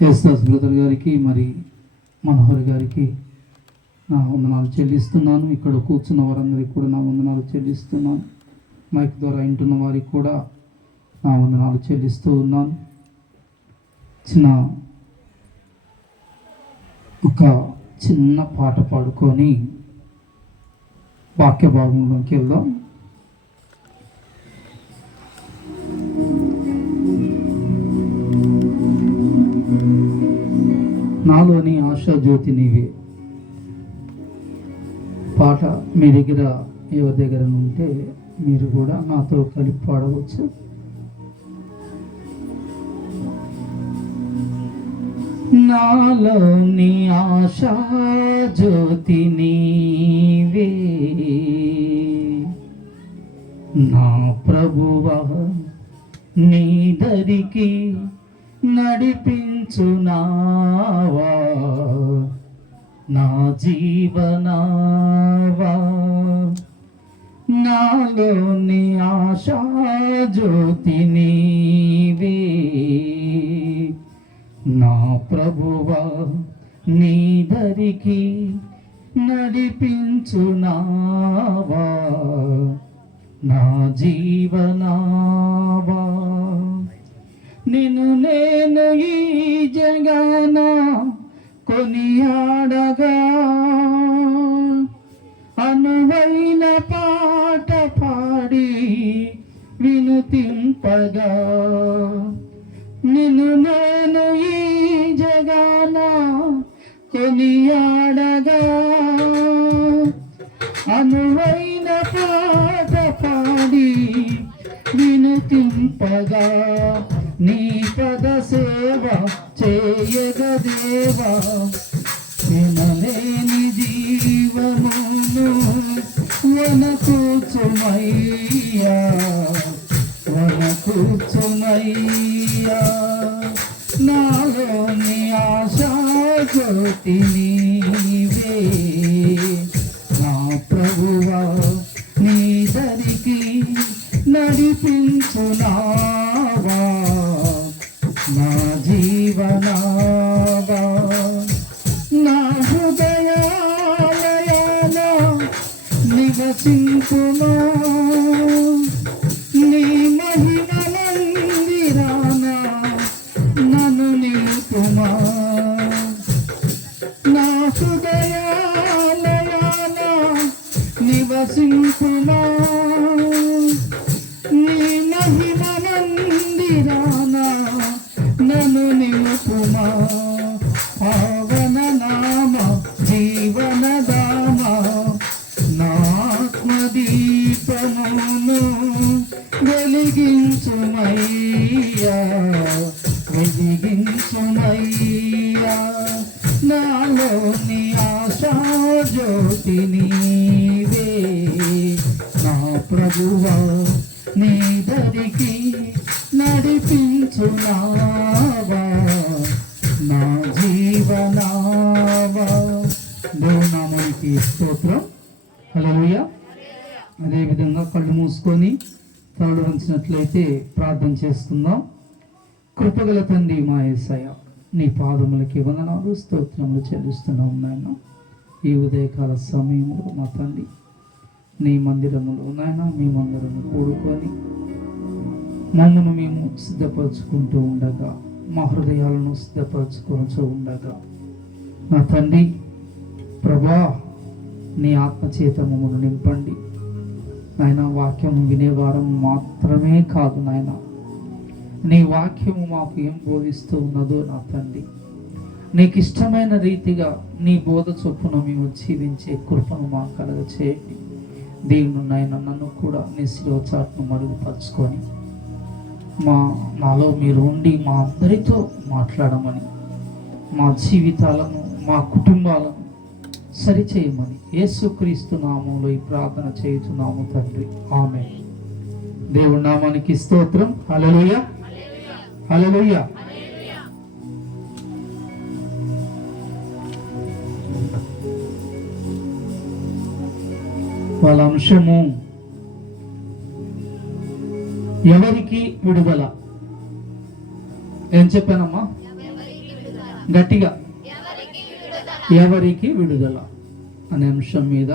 Yesudas brother గారికి మరి మనోహర్ గారికి నా వందనాలు చెల్లిస్తున్నాను. ఇక్కడ కూర్చున్న వారందరికీ కూడా నా వందనాలు చెల్లిస్తున్నాను. మైక్ ద్వారా వింటున్న వారికి కూడా నా వందనాలు చెల్లిస్తూ ఉన్నాను. ఒక చిన్న పాట పాడుకొని వాక్య భాగంలోకి వెళ్దాం. నాలోని ఆశాజ్యోతి నీవే పాట మీ దగ్గర ఎవరి దగ్గర ఉంటే మీరు కూడా నాతో కలిపి పాడవచ్చు. నాలోని ఆశాజ్యోతి నీవే నా ప్రభువా, నీ దరికి నడిపించునావా నా జీవనావా. నాలోని ఆశాజ్యోతి నీవే నా ప్రభువా, నీ దరికి నడిపించునావా నా జీవనావా. నిన్ను నేను ఈ జగన కొనియాడగా, అనువైన పాట పాడి వినుతింపగా. నిన్ను నేను ఈ జగన కొనియాడగా, అనువైన పాట పాడి వినుతింపగా. నీ పద సేవ చేయగదేవా, వినలేని జీవమును వనకూర్చుమయ్యా, వనకూర్చుమయ్యా. నాలోని ఆశాజ్యోతి నీవే నా ప్రభువా, నీ దరికి నడిపించునావా నా జీవనావా. నా హృదయాలయాన నివసించుమా, నీ మహిమ మందిరాన నన్ను నిలుపుమా. నా హృదయాలయాన నివసించుమా, నీ మహిమ మందిరాన నన్ను నిలుపుమా. పావన నామ జీవనదామ, నా ఆత్మదీపమును వెలిగించుమయ్యా, వెలిగించుమయ్యా. నాలోని ఆశాజ్యోతి నీవే నా ప్రభువా, నీ దరికి నడిపించునావా నా జీవనావా. దేవునామానికి స్తోత్రం. హల్లెలూయా. అదేవిధంగా కళ్ళు మూసుకొని తలలు వంచినట్లయితే ప్రార్థన చేసుకుందాం. కృపగల తండ్రి మా యేసయ్య, నీ పాదములకి వందనాలు స్తోత్రములు చెల్లిస్తున్నాం నాయన. ఈ ఉదయకాల సమయంలో మా తండ్రి నీ మందిరములో నాయన మేమందరము కూడుకొని మమ్మను మేము సిద్ధపరచుకుంటూ ఉండగా, మా హృదయాలను సిద్ధపరచుకుంటూ ఉండగా నా తండ్రి ప్రభా, నీ ఆత్మచేత మమ్మను నింపండి నాయన. వాక్యం వినేవారం మాత్రమే కాదు నాయన, నీ వాక్యము మాకు ఏం బోధిస్తూ ఉన్నదో నా తండ్రి, నీకు ఇష్టమైన రీతిగా నీ బోధ చొప్పున మేము జీవించే కృపను మాకు కలగ చేయండి. దేవుని నాయన నన్ను కూడా నీ శిరోచాట్ను మరుగుపరుచుకొని నాలో మీరు ఉండి మా అందరితో మాట్లాడమని, మా జీవితాలను మా కుటుంబాలను సరిచేయమని యేసుక్రీస్తు నామంలో ఈ ప్రార్థన చేయుచున్నాము తండ్రి, ఆమేన్. దేవుడి నామానికి స్తోత్రం. హల్లెలూయా, హల్లెలూయా. వాళ్ళ అంశము ఎవరికి విడుదల. ఏం చెప్పానమ్మా? గట్టిగా ఎవరికి విడుదల అనే అంశం మీద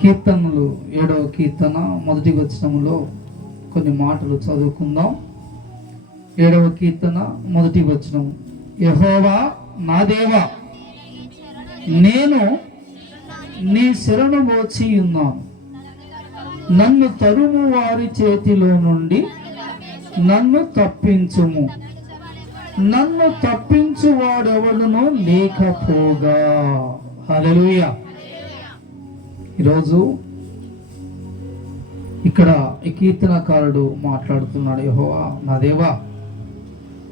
కీర్తనలు 7వ కీర్తన 1వ వచనంలో కొన్ని మాటలు చదువుకుందాం. 7వ కీర్తన 1వ వచనం. యెహోవా నా దేవా, నేను నీ శరణు మోచి ఉన్నాను. నన్ను తరుము వారి చేతిలో నుండి నన్ను తప్పించుము. నన్ను తప్పించు వాడెవడునో లేకపోగా. హల్లెలూయా. ఈరోజు ఇక్కడ ఈ కీర్తనకారుడు మాట్లాడుతున్నాడు. యెహోవా నా దేవా,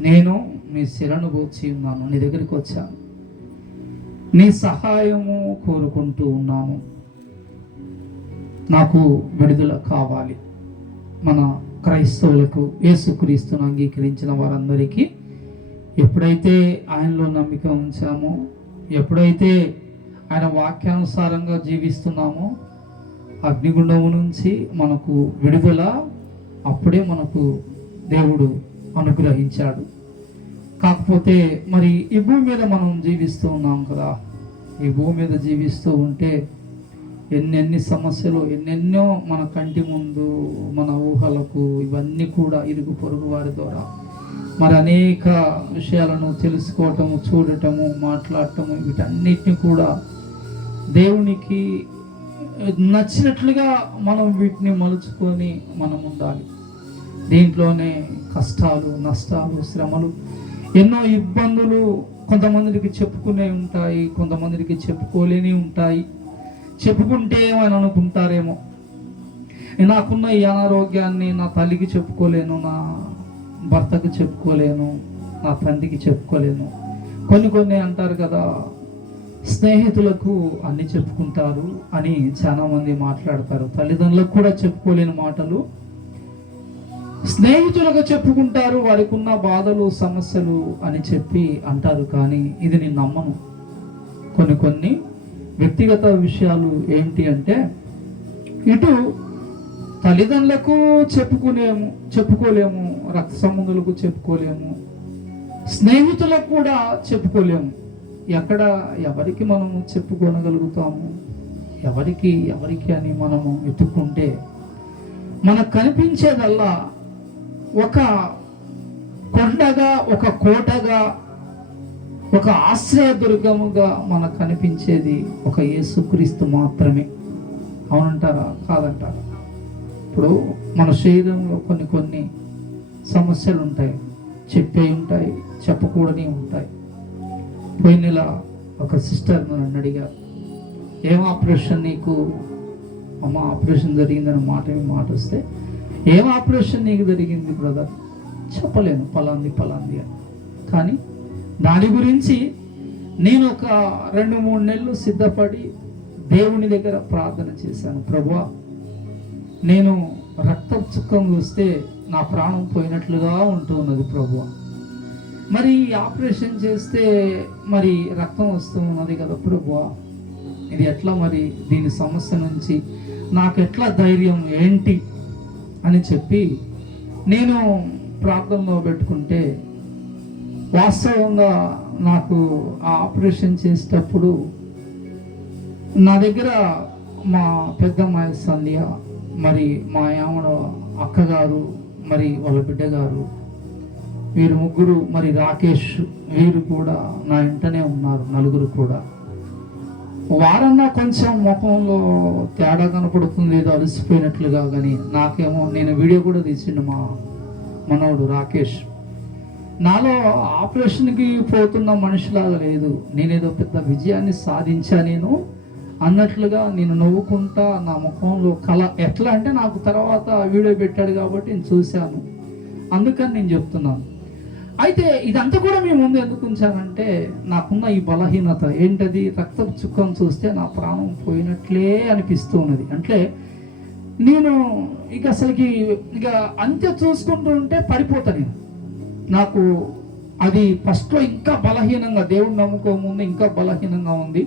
నేను నీ శరణు గూర్చి ఉన్నాను, నీ దగ్గరికి వచ్చాను, నీ సహాయము కోరుకుంటూ ఉన్నాను, నాకు విడుదల కావాలి. మన క్రైస్తవులకు, యేసుక్రీస్తును అంగీకరించిన వారందరికీ ఎప్పుడైతే ఆయనలో నమ్మిక ఉంచామో, ఎప్పుడైతే ఆయన వాక్యానుసారంగా జీవిస్తున్నామో, అగ్నిగుండము నుంచి మనకు విడుదల అప్పుడే మనకు దేవుడు అనుగ్రహించాడు. కాకపోతే మరి ఈ భూమి మీద మనం జీవిస్తూ ఉన్నాం కదా. ఈ భూమి మీద జీవిస్తూ ఉంటే ఎన్నెన్ని సమస్యలు, ఎన్నెన్నో మన కంటి ముందు, మన ఊహలకు ఇవన్నీ కూడా ఇరుగు పొరుగు వారి ద్వారా మరి అనేక విషయాలను తెలుసుకోవటము, చూడటము, మాట్లాడటము, వీటన్నిటిని కూడా దేవునికి నచ్చినట్లుగా మనం వీటిని మలుచుకొని మనం ఉండాలి. దీంట్లోనే కష్టాలు, నష్టాలు, శ్రమలు, ఎన్నో ఇబ్బందులు కొంతమందికి చెప్పుకునే ఉంటాయి, కొంతమందికి చెప్పుకోలేని ఉంటాయి. చెప్పుకుంటే ఏమని అనుకుంటారేమో, నాకున్న ఈ అనారోగ్యాన్ని నా తల్లికి చెప్పుకోలేను, నా భర్తకు చెప్పుకోలేను, నా తండ్రికి చెప్పుకోలేను. కొన్ని అంటారు కదా, స్నేహితులకు అన్ని చెప్పుకుంటారు అని చాలామంది మాట్లాడతారు. తల్లిదండ్రులకు కూడా చెప్పుకోలేని మాటలు స్నేహితులకు చెప్పుకుంటారు, వారికి ఉన్న బాధలు, సమస్యలు అని చెప్పి అంటారు. కానీ ఇది నేను నమ్మను. కొన్ని వ్యక్తిగత విషయాలు ఏంటి ఇటు తల్లిదండ్రులకు చెప్పుకోలేము, రక్త సంబంధులకు చెప్పుకోలేము, స్నేహితులకు కూడా చెప్పుకోలేము. ఎవరికి మనము చెప్పుకోనగలుగుతాము? ఎవరికి అని మనము ఎత్తుకుంటే మనకు కనిపించేదల్లా ఒక కొండగా, ఒక కోటగా, ఒక ఆశ్రయదుర్గముగా మనకు కనిపించేది ఒక యేసుక్రీస్తు మాత్రమే. అవునంటారా? కాదంటారా? ఇప్పుడు మన శరీరంలో కొన్ని సమస్యలు ఉంటాయి, చెప్పే ఉంటాయి, చెప్పకూడని ఉంటాయి. పోయిన నెల ఒక సిస్టర్ నన్ను అడిగారు, ఏం ఆపరేషన్ నీకు? అమ్మ ఆపరేషన్ జరిగిందని మాట వస్తే, ఏం ఆపరేషన్ నీకు జరిగింది బ్రదర్? చెప్పలేను, పలాంది అని. కానీ దాని గురించి నేను ఒక 2-3 నెలలు సిద్ధపడి దేవుని దగ్గర ప్రార్థన చేశాను. ప్రభువా, నేను రక్తం చుక్కం చూస్తే నా ప్రాణం పోయినట్లుగా ఉంటున్నది ప్రభువా. మరి ఆపరేషన్ చేస్తే మరి రక్తం వస్తూ ఉన్నది కదా ప్రభువా, ఇది ఎట్లా? మరి దీని సమస్య నుంచి నాకు ఎట్లా ధైర్యం ఏంటి అని చెప్పి నేను ప్రార్థనలో పెట్టుకుంటే, వాస్తవంగా నాకు ఆ ఆపరేషన్ చేసేటప్పుడు నా దగ్గర మా పెద్దమ్మాయి సంధ్య, మరి మా ఆవిడ అక్కగారు, మరి వాళ్ళ బిడ్డగారు, వీరు ముగ్గురు, మరి రాకేష్, వీరు కూడా నా ఇంటనే ఉన్నారు. నలుగురు కూడా. వారన్నా కొంచెం ముఖంలో తేడా కనపడుతుంది, ఏదో అలసిపోయినట్లుగా. కానీ నాకేమో, నేను వీడియో కూడా తీసిండు మా మనవడు రాకేష్. నాలో ఆపరేషన్కి పోతున్న మనిషిలాగా లేదు, నేనేదో పెద్ద విజయాన్ని సాధించా నేను అన్నట్లుగా నేను నవ్వుకుంటా. నా ముఖంలో కళ ఎట్లా అంటే, నాకు తర్వాత వీడియో పెట్టాడు కాబట్టి నేను చూశాను, అందుకని నేను చెప్తున్నాను. అయితే ఇదంతా కూడా మీ ముందు ఎందుకు ఉంచానంటే, నాకున్న ఈ బలహీనత ఏంటది? రక్తపు చుక్కను చూస్తే నా ప్రాణం పోయినట్లే అనిపిస్తూ ఉన్నది. అంటే నేను అసలుకి అంత్య చూసుకుంటూ ఉంటే పడిపోతా నేను. నాకు అది ఫస్ట్లో ఇంకా బలహీనంగా, దేవుడిని నమ్ముకోముందు ఇంకా బలహీనంగా ఉంది.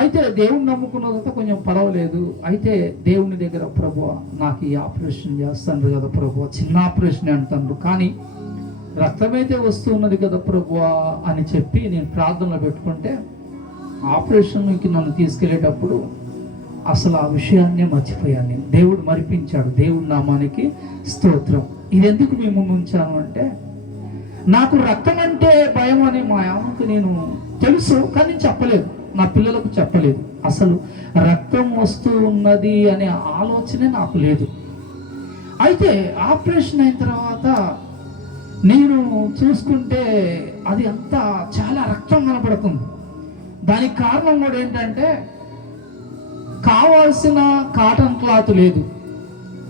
అయితే దేవుడిని నమ్ముకున్న తర్వాత కొంచెం పర్వాలేదు. అయితే దేవుని దగ్గర, ప్రభువా నాకు ఈ ఆపరేషన్ చేస్తాను కదా ప్రభువా, చిన్న ఆపరేషన్ అంటారు, కానీ రక్తమైతే వస్తూ ఉన్నది కదా ప్రభువా అని చెప్పి నేను ప్రార్థనలో పెట్టుకుంటే ఆపరేషన్కి నన్ను తీసుకెళ్ళేటప్పుడు అసలు ఆ విషయాన్నే మర్చిపోయాను నేను. దేవుడు మరిపించాడు. దేవుడి నామానికి స్తోత్రం. ఇది ఎందుకు మీ ముందు ఉంచాను అంటే, నాకు రక్తం అంటే భయం అని మా అమ్మకు నేను తెలుసు, కానీ చెప్పలేదు, నా పిల్లలకు చెప్పలేదు. అసలు రక్తం వస్తూ ఉన్నది అనే ఆలోచనే నాకు లేదు. అయితే ఆపరేషన్ అయిన తర్వాత నేను చూసుకుంటే అది అంతా చాలా రక్తం కనపడుతుంది. దానికి కారణం కూడా ఏంటంటే, కావాల్సిన కాటన్ క్లాత్ లేదు,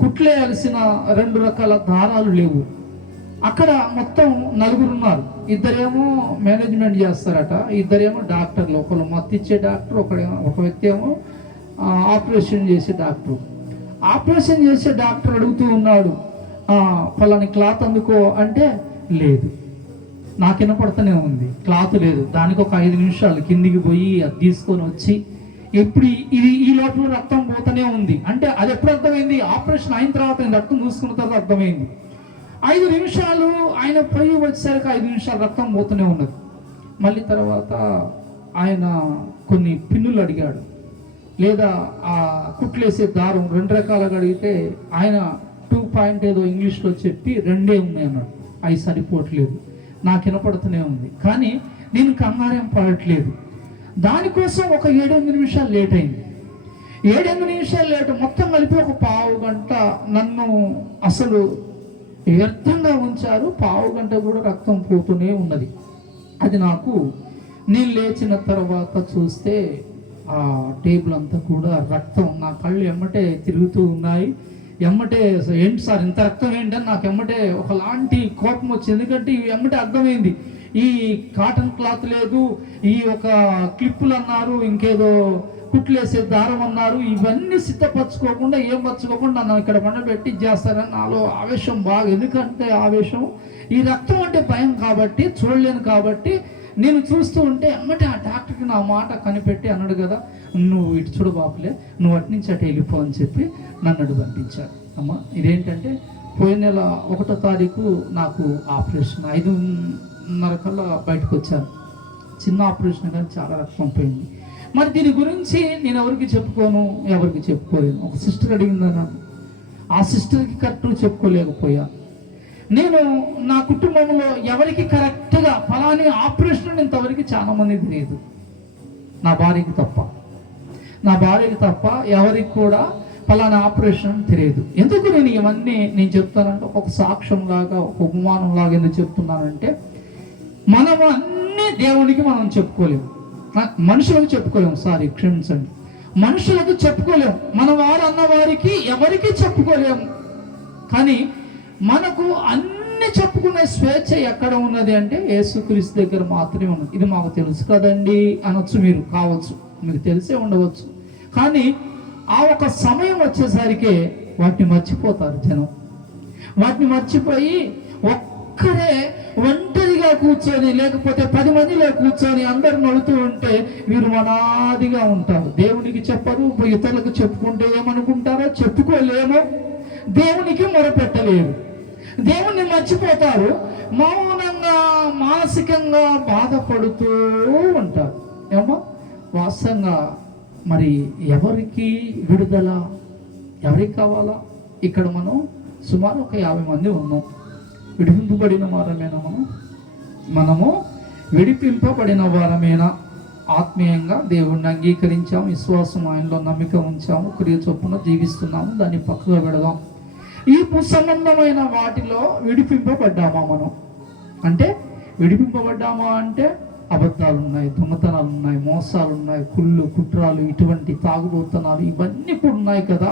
కుట్లేయాల్సిన 2 రకాల దారాలు లేవు. అక్కడ మొత్తం 4 ఉన్నారు. 2 మేనేజ్మెంట్ చేస్తారట, 2 డాక్టర్లు. ఒకరు మత్తిచ్చే డాక్టర్, ఒక వ్యక్తి ఏమో ఆపరేషన్ చేసే డాక్టర్. ఆపరేషన్ చేసే డాక్టర్ అడుగుతూ ఉన్నాడు, పలాని క్లాత్ అందుకో అంటే లేదు. నాకు వినపడుతూనే ఉంది, క్లాత్ లేదు. దానికి ఒక 5 నిమిషాలు కిందికి పోయి అది తీసుకొని వచ్చి, ఎప్పుడు ఈ లోపల రక్తం పోతూనే ఉంది. అంటే అది ఎప్పుడు అర్థమైంది? ఆపరేషన్ అయిన తర్వాత రక్తం చూసుకున్న తర్వాత అర్థమైంది. 5 నిమిషాలు ఆయన పోయి వచ్చేసరికి 5 నిమిషాలు రక్తం పోతూనే ఉన్నది. మళ్ళీ తర్వాత ఆయన కొన్ని పిన్నులు అడిగాడు, లేదా ఆ కుట్లేసే దారం 2 రకాలుగా అడిగితే ఆయన 2 పాయింట్ ఏదో ఇంగ్లీష్లో చెప్పి 2 ఉన్నాయి అన్నాడు. అవి సరిపోవట్లేదు. నాకు వినపడుతూనే ఉంది, కానీ నేను కంగారేం పడట్లేదు. దానికోసం ఒక 7-8 నిమిషాలు లేట్ అయింది. 7-8 నిమిషాలు లేట్, మొత్తం కలిపి ఒక పావు గంట నన్ను అసలు వ్యర్థంగా ఉంచారు. పావు గంట కూడా రక్తం పోతూనే ఉన్నది. అది నాకు, నేను లేచిన తర్వాత చూస్తే ఆ టేబుల్ అంతా కూడా రక్తం. నా కళ్ళు ఎమ్మటే తిరుగుతూ ఉన్నాయి. ఎమ్మటే ఏంటి సార్ ఇంత రక్తం ఏంటని నాకు ఎమ్మటే ఒకలాంటి కోపం వచ్చింది. ఎందుకంటే ఇవి ఎమ్మటే అర్థమైంది, ఈ కాటన్ క్లాత్ లేదు, ఈ ఒక క్లిప్పులు అన్నారు, ఇంకేదో కుట్లేసే దారం అన్నారు. ఇవన్నీ సిద్ధపరచుకోకుండా ఏం పరచుకోకుండా నన్ను ఇక్కడ పండబెట్టి చేస్తారని నాలో ఆవేశం బాగా. ఎందుకంటే ఆవేశం, ఈ రక్తం అంటే భయం కాబట్టి, చూడలేను కాబట్టి నేను చూస్తూ ఉంటే అమ్మటే ఆ డాక్టర్కి నా మాట కనిపెట్టి అన్నాడు కదా, నువ్వు ఇటు చూడు బాపులే, నువ్వు అటు నుంచి అటు వెళ్ళిపో అని చెప్పి నన్ను అటు పంపించాడు. అమ్మ ఇదేంటంటే, పోయిన నెల 1వ తారీఖు నాకు ఆపరేషన్, 5:30 కల్లా బయటకు వచ్చాను. చిన్న ఆపరేషన్ కానీ చాలా రక్తం పోయింది. మరి దీని గురించి నేను ఎవరికి చెప్పుకోలేను. ఒక సిస్టర్ అడిగింది నన్ను, ఆ సిస్టర్కి కరెక్ట్గా చెప్పుకోలేకపోయాను. నేను నా కుటుంబంలో ఎవరికి కరెక్ట్గా ఫలాని ఆపరేషన్ ఇంతవరకు చాలా మంది తెలియదు, నా భార్యకి తప్ప ఎవరికి కూడా ఫలానా ఆపరేషన్ తెలియదు. ఎందుకు నేను ఇవన్నీ చెప్తానంటే, ఒక సాక్ష్యం లాగా, ఒక ఉపమానం లాగా ఎందుకు చెప్తున్నానంటే, మనము అన్ని దేవునికి మనం చెప్పుకోలేము, మనుషులకు చెప్పుకోలేము. క్షమించండి, మనుషులకు చెప్పుకోలేము. మన వారు అన్న వారికి ఎవరికి చెప్పుకోలేము. కానీ మనకు అన్ని చెప్పుకునే స్వేచ్ఛ ఎక్కడ ఉన్నది అంటే యేసుక్రీస్తు దగ్గర మాత్రమే ఉన్నది. ఇది మాకు తెలుసు కదండి అనొచ్చు, మీరు కావచ్చు, మీకు తెలిసే ఉండవచ్చు. కానీ ఆ ఒక సమయం వచ్చేసరికి వాటిని మర్చిపోతారు జనం. వాటిని మర్చిపోయి ఒక్కరే ఒంటరిగా కూర్చొని, లేకపోతే 10 మందిలో కూర్చొని అందరు నవ్వుతూ ఉంటే వీరు అనాదిగా ఉంటారు. దేవునికి చెప్పరు, ఇతరులకు చెప్పుకుంటే ఏమనుకుంటారో చెప్పుకోలేము, దేవునికి మొరపెట్టలేరు, దేవుణ్ణి మర్చిపోతారు, మౌనంగా మానసికంగా బాధపడుతూ ఉంటారు. ఏమో వాస్తవంగా మరి ఎవరికి విడుదల, ఎవరికి కావాలా? ఇక్కడ మనం సుమారు ఒక 50 మంది ఉన్నాం. విడిపింపబడిన వారమేనా? మనము విడిపింపబడిన వారమేనా? ఆత్మీయంగా దేవుణ్ణి అంగీకరించాము, విశ్వాసం ఆయనలో నమ్మిక ఉంచాము, క్రియ చొప్పున జీవిస్తున్నాము, దాన్ని పక్కగా పెడదాం. ఈ సంబంధమైన వాటిలో విడిపింపబడ్డామా మనం? అంటే విడిపింపబడ్డామా అంటే అబద్ధాలు ఉన్నాయి, దొంగతనాలు ఉన్నాయి, మోసాలు ఉన్నాయి, కుట్రాలు, ఇటువంటి తాగుబోతనాలు ఇవన్నీ కూడా ఉన్నాయి కదా.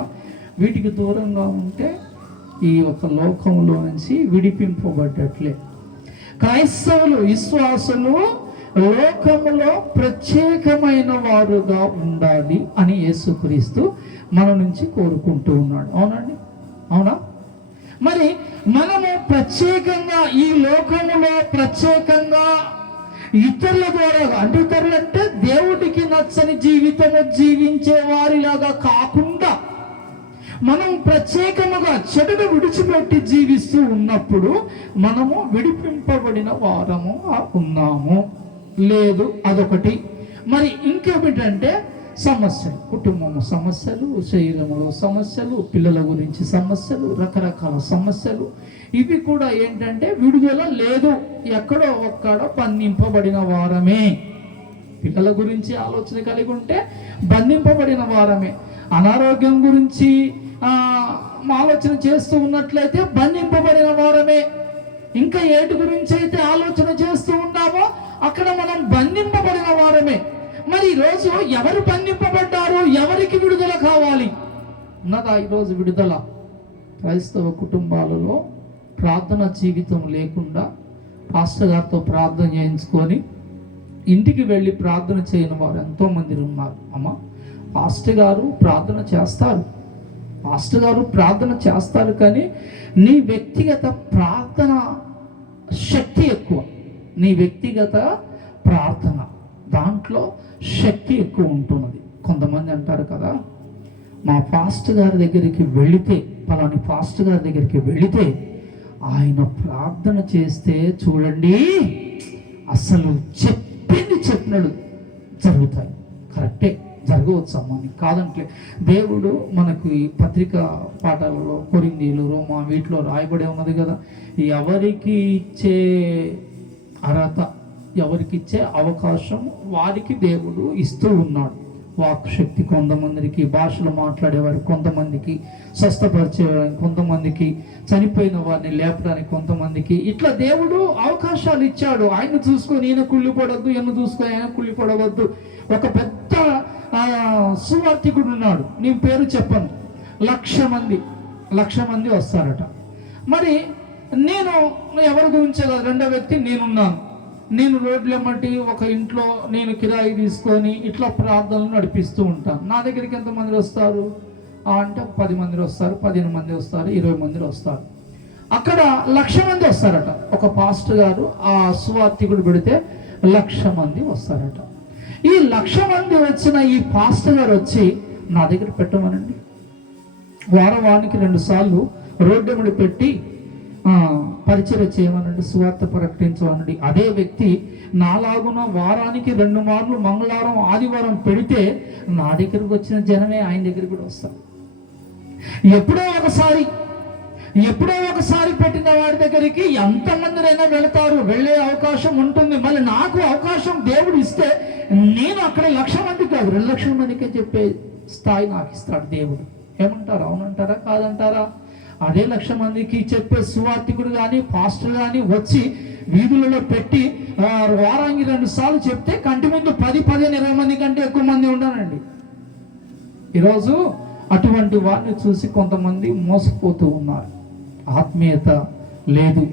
వీటికి దూరంగా ఉంటే ఈ ఒక లోకంలో నుంచి విడిపింపబడ్డట్లే. క్రైస్తవులు, విశ్వాసులు లోకములో ప్రత్యేకమైన వారుగా ఉండాలి అని యేసుక్రీస్తు మన నుంచి కోరుకుంటూ ఉన్నాడు. అవునండి, అవునా? మరి మనము ప్రత్యేకంగా ఈ లోకములో ప్రత్యేకంగా ఇతరుల ద్వారా, అంటే ఇతరులు అంటే దేవుడికి నచ్చని జీవితము జీవించే వారిలాగా కాకుండా మనం ప్రత్యేకముగా చెడును విడిచిపెట్టి జీవిస్తూ ఉన్నప్పుడు మనము విడిపింపబడిన వారము ఉన్నాము. లేదు, అదొకటి. మరి ఇంకేమిటంటే సమస్యలు, కుటుంబము సమస్యలు, శరీరంలో సమస్యలు, పిల్లల గురించి సమస్యలు, రకరకాల సమస్యలు. ఇవి కూడా ఏంటంటే విడుదల లేదు, ఎక్కడో ఒక్కడ బంధింపబడిన వారమే. పిల్లల గురించి ఆలోచన కలిగి ఉంటే బంధింపబడిన వారమే. అనారోగ్యం గురించి ఆలోచన చేస్తూ ఉన్నట్లయితే బంధింపబడిన వారమే. ఇంకా ఏటి గురించి అయితే ఆలోచన చేస్తూ ఉన్నామో అక్కడ మనం బంధింపబడిన వారమే. మరి ఈరోజు ఎవరు బంధింపబడ్డారు? ఎవరికి విడుదల కావాలి? ఉన్నదా ఈరోజు విడుదల? క్రైస్తవ కుటుంబాలలో ప్రార్థన జీవితం లేకుండా పాస్టర్ గారితో ప్రార్థన చేయించుకొని ఇంటికి వెళ్ళి ప్రార్థన చేయని వారు ఎంతోమంది ఉన్నారు. అమ్మ, పాస్టర్ గారు ప్రార్థన చేస్తారు కానీ నీ వ్యక్తిగత ప్రార్థన శక్తి ఎక్కువ. నీ వ్యక్తిగత ప్రార్థన దాంట్లో శక్తి ఎక్కువ ఉంటున్నది. కొంతమంది అంటారు కదా, మా పాస్టర్ గారి దగ్గరికి వెళితే, పలాని పాస్టర్ గారి దగ్గరికి వెళితే ఆయన ప్రార్థన చేస్తే చూడండి అసలు చెప్పినట్టు జరుగుతాయి. కరెక్టే, జరగవచ్చు అమ్మా, కాదంటే. దేవుడు మనకు ఈ పత్రిక పాఠాలలో కొరింథీలు, రోమా వీటిలో రాయబడి ఉన్నది కదా, ఎవరికి ఇచ్చే అర్హత, ఎవరికి ఇచ్చే అవకాశం వారికి దేవుడు ఇస్తూ ఉన్నాడు. వాక్ శక్తి కొంతమందికి, భాషలు మాట్లాడేవారు కొంతమందికి, స్వస్థపరిచేవారికి కొంతమందికి, చనిపోయిన వారిని లేపడానికి కొంతమందికి, ఇట్లా దేవుడు అవకాశాలు ఇచ్చాడు. ఆయన చూసుకొని ఈయన కుళ్ళిపడవద్దు, ఈయన చూసుకొని ఆయన కుళ్ళిపడవద్దు. ఒక పెద్ద సువార్థికుడు ఉన్నాడు, నేను పేరు చెప్పను. 1,00,000 మంది వస్తారట. మరి నేను ఎవరి గురించే కాదు, రెండో వ్యక్తి నేనున్నాను. నేను రోడ్లెమ్మటి ఒక ఇంట్లో నేను కిరాయి తీసుకొని ఇట్లా ప్రార్థనలు నడిపిస్తూ ఉంటాను. నా దగ్గరికి ఎంతమంది వస్తారు అంటే 10 మంది వస్తారు, 15 మంది వస్తారు, 20 మంది వస్తారు. అక్కడ 1,00,000 మంది వస్తారట. ఒక పాస్టర్ గారు ఆ సువార్థికుడు పెడితే 1,00,000 మంది వస్తారట. ఈ 1,00,000 మంది వచ్చిన ఈ పాస్టర్ గారు వచ్చి నా దగ్గర పెట్టమనండి, వారానికి 2 సార్లు రోడ్డెమ్మడి పెట్టి పరిచయం చేయమనండి, సువార్త ప్రకటించమనండి. అదే వ్యక్తి నాలాగున వారానికి 2 మార్లు మంగళవారం, ఆదివారం పెడితే నా దగ్గరకు వచ్చిన జనమే ఆయన దగ్గరికి కూడా వస్తారు. ఎప్పుడో ఒకసారి పెట్టిన వాడి దగ్గరికి ఎంతమందినైనా వెళతారు, వెళ్ళే అవకాశం ఉంటుంది. మళ్ళీ నాకు అవకాశం దేవుడు ఇస్తే నేను అక్కడ 1,00,000 మంది కాదు, 2,00,000 మందికే చెప్పే స్థాయి నాకు ఇస్తాడు దేవుడు. ఏమంటారు? అవునంటారా కాదంటారా? అదే 1,00,000 మందికి చెప్పే సువార్థికుడు కానీ పాస్టర్ కానీ వచ్చి వీధులలో పెట్టి వారానికి 2 సార్లు చెప్తే కంటి ముందు 10, 15, 20 మంది కంటే ఎక్కువ మంది ఉండనండి. ఈరోజు అటువంటి వారిని చూసి కొంతమంది మోసపోతూ ఉన్నారు. ఆత్మీయత లేదు.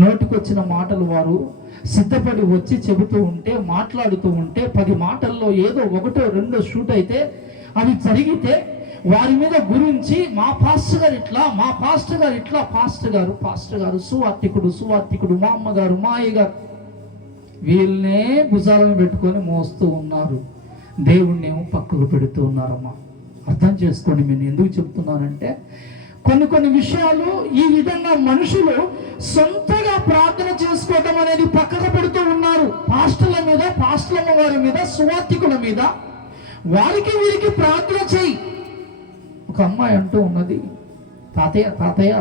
నోటికొచ్చిన మాటలు వారు సిద్ధపడి వచ్చి చెబుతూ ఉంటే, మాట్లాడుతూ ఉంటే 10 మాటల్లో ఏదో 1, 2 షూట్ అయితే, అవి జరిగితే వారి మీద గురించి మా పాస్టర్ గారు ఇట్లా, మా పాస్టర్ గారు ఇట్లా, పాస్టర్ గారు సువార్థికుడు, మా అమ్మగారు, మా అయ్యగారు, వీళ్ళనే భుజాలను పెట్టుకొని మోస్తూ ఉన్నారు. దేవుణ్ణేమో పక్కకు పెడుతూ ఉన్నారమ్మా. అర్థం చేసుకోండి. నేను ఎందుకు చెప్తున్నానంటే కొన్ని విషయాలు ఈ విధంగా మనుషులు సొంతగా ప్రార్థన చేసుకోవడం అనేది పక్కకు పెడుతూ ఉన్నారు. పాస్టర్ల మీద, పాస్టర్ల వారి మీద, సువార్థికుల మీద, వారికి వీరికి ప్రార్థన చేయి. ఒక అమ్మాయి అంటూ ఉన్నది, తాతయ్య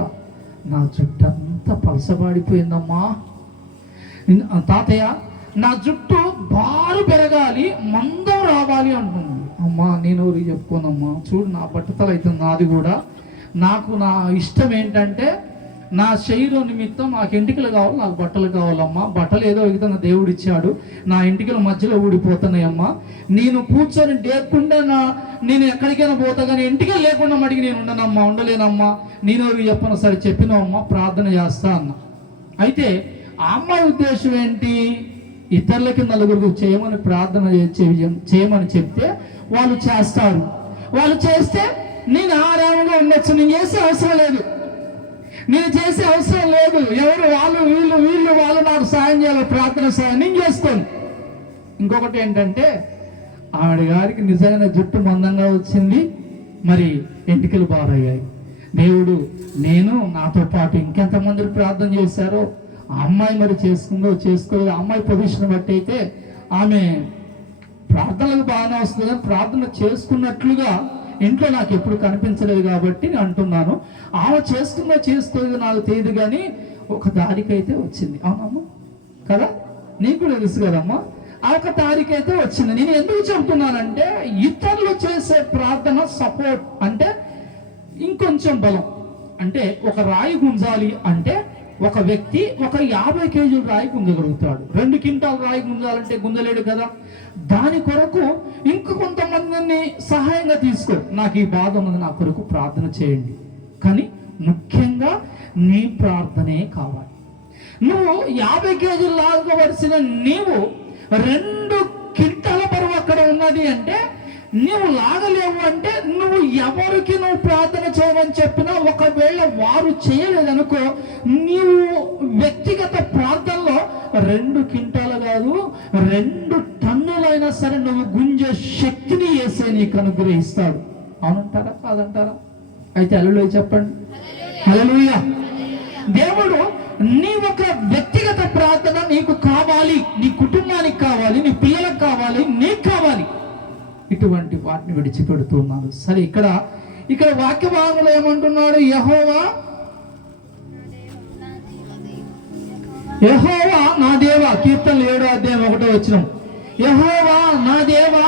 నా జుట్టు అంతా పలసబాడిపోయిందమ్మా, తాతయ్య నా జుట్టు బారు పెరగాలి, మందం రావాలి అంటుంది. అమ్మా నేను ఊరికి చెప్పుకోనమ్మా, చూడు నా బట్టతలు అవుతుంది నాది కూడా. నాకు నా ఇష్టం ఏంటంటే నా శరీరం నిమిత్తం నాకు ఎంటికలు కావాలి, నాకు బట్టలు కావాలమ్మా. బట్టలు ఏదో విధంగా దేవుడు ఇచ్చాడు, నా ఎంటికల మధ్యలో ఊడిపోతున్నాయమ్మా. నేను కూర్చొని లేకుండా నేను ఎక్కడికైనా పోతా కానీ ఎంటికలు లేకుండా మడికి నేను ఉండలేనమ్మా. నేను చెప్పను. సరే చెప్పినావమ్మా, ప్రార్థన చేస్తా అన్న. అయితే ఆ అమ్మాయి ఉద్దేశం ఏంటి? ఇతరులకి 4 చేయమని ప్రార్థన చేయమని చెప్తే వాళ్ళు చేస్తారు. వాళ్ళు చేస్తే నేను ఆరామంగా ఉండొచ్చు, నేను చేసే అవసరం లేదు. ఎవరు వాళ్ళు నాకు సాయం చేయాలి, ప్రార్థన సాయం నేను చేసుకోను. ఇంకొకటి ఏంటంటే ఆవిడ గారికి నిజంగానే జుట్టు మందంగా వచ్చింది, మరి ఎంటికలు బారయ్యాయి. దేవుడు నేను నాతో పాటు ఇంకెంతమంది ప్రార్థన చేశారో, ఆ అమ్మాయి మరి చేసుకుందో చేసుకోలేదు, ఆ అమ్మాయి పొజిషన్ బట్టి అయితే ఆమె ప్రార్థనలకు బాగానే వస్తుంది, కానీ ప్రార్థన చేసుకున్నట్లుగా ఇంట్లో నాకు ఎప్పుడు కనిపించలేదు కాబట్టి నేను అంటున్నాను. ఆమె చేసుకుందో చేసుకోలేదో నాకు తెలియదు, కానీ ఒక దారికైతే వచ్చింది. అవునమ్మా కదా, నీకు తెలుసు కదమ్మా, ఆ ఒక దారికైతే వచ్చింది. నేను ఎందుకు చెబుతున్నానంటే ఇతరులు చేసే ప్రార్థన సపోర్ట్ అంటే ఇంకొంచెం బలం. అంటే ఒక రాయి గుంజాలి అంటే ఒక వ్యక్తి ఒక 50 కేజీల రాయి గుంజగలుగుతాడు. 2 క్వింటాల రాయి గుంజాలంటే గుంజలేడు కదా. దాని కొరకు ఇంక కొంతమందిని సహాయంగా తీసుకో, నాకు ఈ బాధ ఉన్నది, నా కొరకు ప్రార్థన చేయండి. కానీ ముఖ్యంగా నీ ప్రార్థనే కావాలి. నువ్వు 50 కేజీలు లాగవలసిన నీవు 2 క్వింటాల బరువు అక్కడ ఉన్నది అంటే నువ్వు లాగలేవు. అంటే నువ్వు ఎవరికి నువ్వు ప్రార్థన చేయమని చెప్పినా ఒకవేళ వారు చేయలేదనుకో, నీవు వ్యక్తిగత ప్రార్థనలో 2 క్వింటాలు కాదు 2 టన్నులైనా సరే నువ్వు గుంజే శక్తిని యేసే నీకు అనుగ్రహిస్తాడు. అవునంటారా కాదంటారా? అయితే హల్లెలూయా చెప్పండి. హల్లెలూయా. దేవుడు నీ ఒక వ్యక్తిగత ప్రార్థన నీకు కావాలి, నీ కుటుంబానికి కావాలి, నీ పిల్లలకు కావాలి, నీకు కావాలి. ఇటువంటి వాటిని విడిచిపెడుతున్నాడు. సరే, ఇక్కడ వాక్య భాగంలో ఏమంటున్నాడు? యెహోవా నా దేవా, కీర్తన 7వ అధ్యాయం 1వ వచనం. యెహోవా నా దేవా,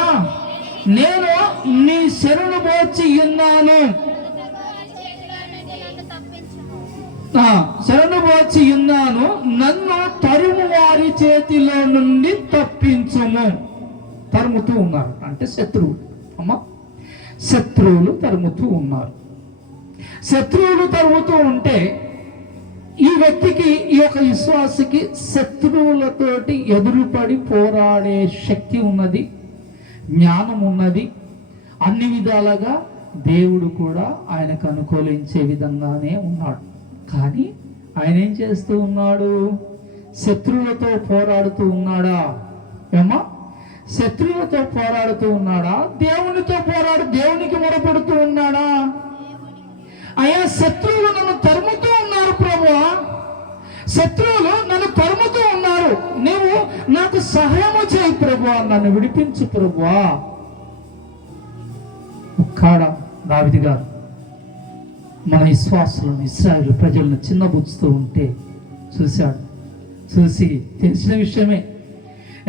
నేను నీ శరణు పోచి ఉన్నాను, నన్ను తరుము వారి చేతిలో నుండి తప్పించుము. తరుముతూ ఉన్నారు అంటే శత్రువులు. అమ్మా, శత్రువులు తరుముతూ ఉన్నారు. శత్రువులు తరుముతూ ఉంటే ఈ వ్యక్తికి, ఈ యొక్క విశ్వాసికి శత్రువులతోటి ఎదురుపడి పోరాడే శక్తి ఉన్నది, జ్ఞానం ఉన్నది. అన్ని విధాలుగా దేవుడు కూడా ఆయనకు అనుకూలించే విధంగానే ఉన్నాడు. కానీ ఆయన ఏం చేస్తూ ఉన్నాడు? శత్రువులతో పోరాడుతూ ఉన్నాడా? ఏమా, శత్రువులతో పోరాడుతూ ఉన్నాడా? దేవునికి మొరపెడుతూ ఉన్నాడా? అయ్యా, శత్రువులు నన్ను తరుముతూ ఉన్నారు ప్రభువా, శత్రువులు నన్ను తరుముతూ ఉన్నారు, నీవు నాకు సహాయము చేయి ప్రభువా, నన్ను విడిపించు ప్రభువా. ఒక్కడ దావీదు గారు మన విశ్వాసులను, ఇశ్రాయేలు ప్రజలను చిన్నబుచ్చుతూ ఉంటే చూశాడు. చూసి తెలిసిన విషయమే,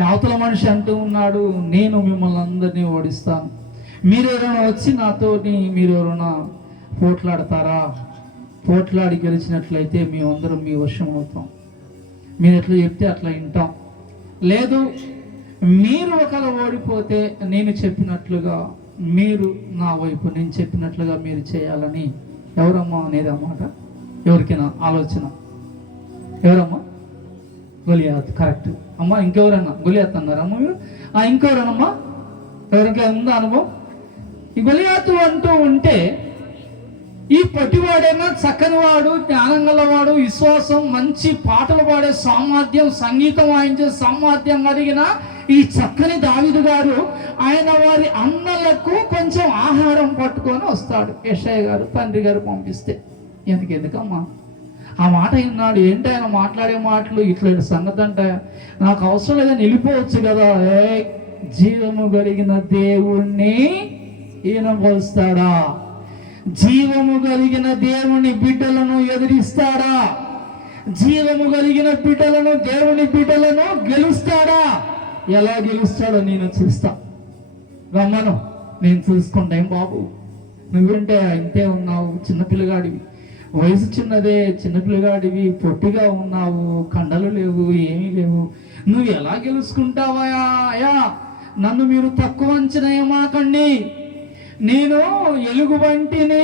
అవతల మనిషి అంటూ ఉన్నాడు, నేను మిమ్మల్ని అందరినీ ఓడిస్తాను, మీరెవరైనా వచ్చి నాతోని మీరెవరైనా పోట్లాడతారా? పోట్లాడి గెలిచినట్లయితే మేమందరం మీ వశం అవుతాం, మీరు ఎట్లా చెప్తే అట్లా వింటాం. లేదు, మీరు ఒకవేళ ఓడిపోతే నేను చెప్పినట్లుగా మీరు నా వైపు, నేను చెప్పినట్లుగా మీరు చేయాలని ఎవరమ్మా అనేది అన్నమాట. ఎవరికైనా ఆలోచన? ఎవరమ్మా? గొలియాత్. కరెక్ట్ అమ్మా. ఇంకెవరన్నా? గొలియాత్ అన్నారమ్మా మీరు? ఇంకెవరనమ్మా? ఎవరికైనా ఉందా అనుభవం? ఈ గొలియాతు అంటూ ఉంటే ఈ పొట్టివాడైనా చక్కని వాడు, జ్ఞానం గలవాడు, విశ్వాసం, మంచి పాటలు పాడే సామర్థ్యం, సంగీతం వాయించే సామర్థ్యం కలిగిన ఈ చక్కని దావీదు గారు ఆయన వారి అన్నలకు కొంచెం ఆహారం పట్టుకొని వస్తాడు. యెషయా గారు తండ్రి గారు పంపిస్తే, ఎందుకమ్మా ఆ మాట విన్నాడు. ఏంటి ఆయన మాట్లాడే మాటలు? ఇట్లాంటి సంగతి అంటే నాకు అవసరం లేదని వెళ్ళిపోవచ్చు కదా. జీవము కలిగిన దేవుణ్ణి ఈయన పోస్తాడా? జీవము కలిగిన దేవుని బిడ్డలను ఎదిరిస్తాడా? జీవము కలిగిన బిడ్డలను, దేవుని బిడ్డలను గెలుస్తాడా? ఎలా గెలుస్తాడో నేను చూస్తా. రమ్మను, నేను చూసుకుంటా. ఏం బాబు, నువ్వేంటే ఇంతే ఉన్నావు, చిన్నపిల్లగాడివి, వయసు చిన్నదే, చిన్నపిల్లగాడివి, పొట్టిగా ఉన్నావు, కండలు లేవు, ఏమీ లేవు, నువ్వు ఎలా గెలుచుకుంటావా? అయా, నన్ను మీరు తక్కువ అంచనా ఏమాకండి, నేను ఎలుగుబంటిని.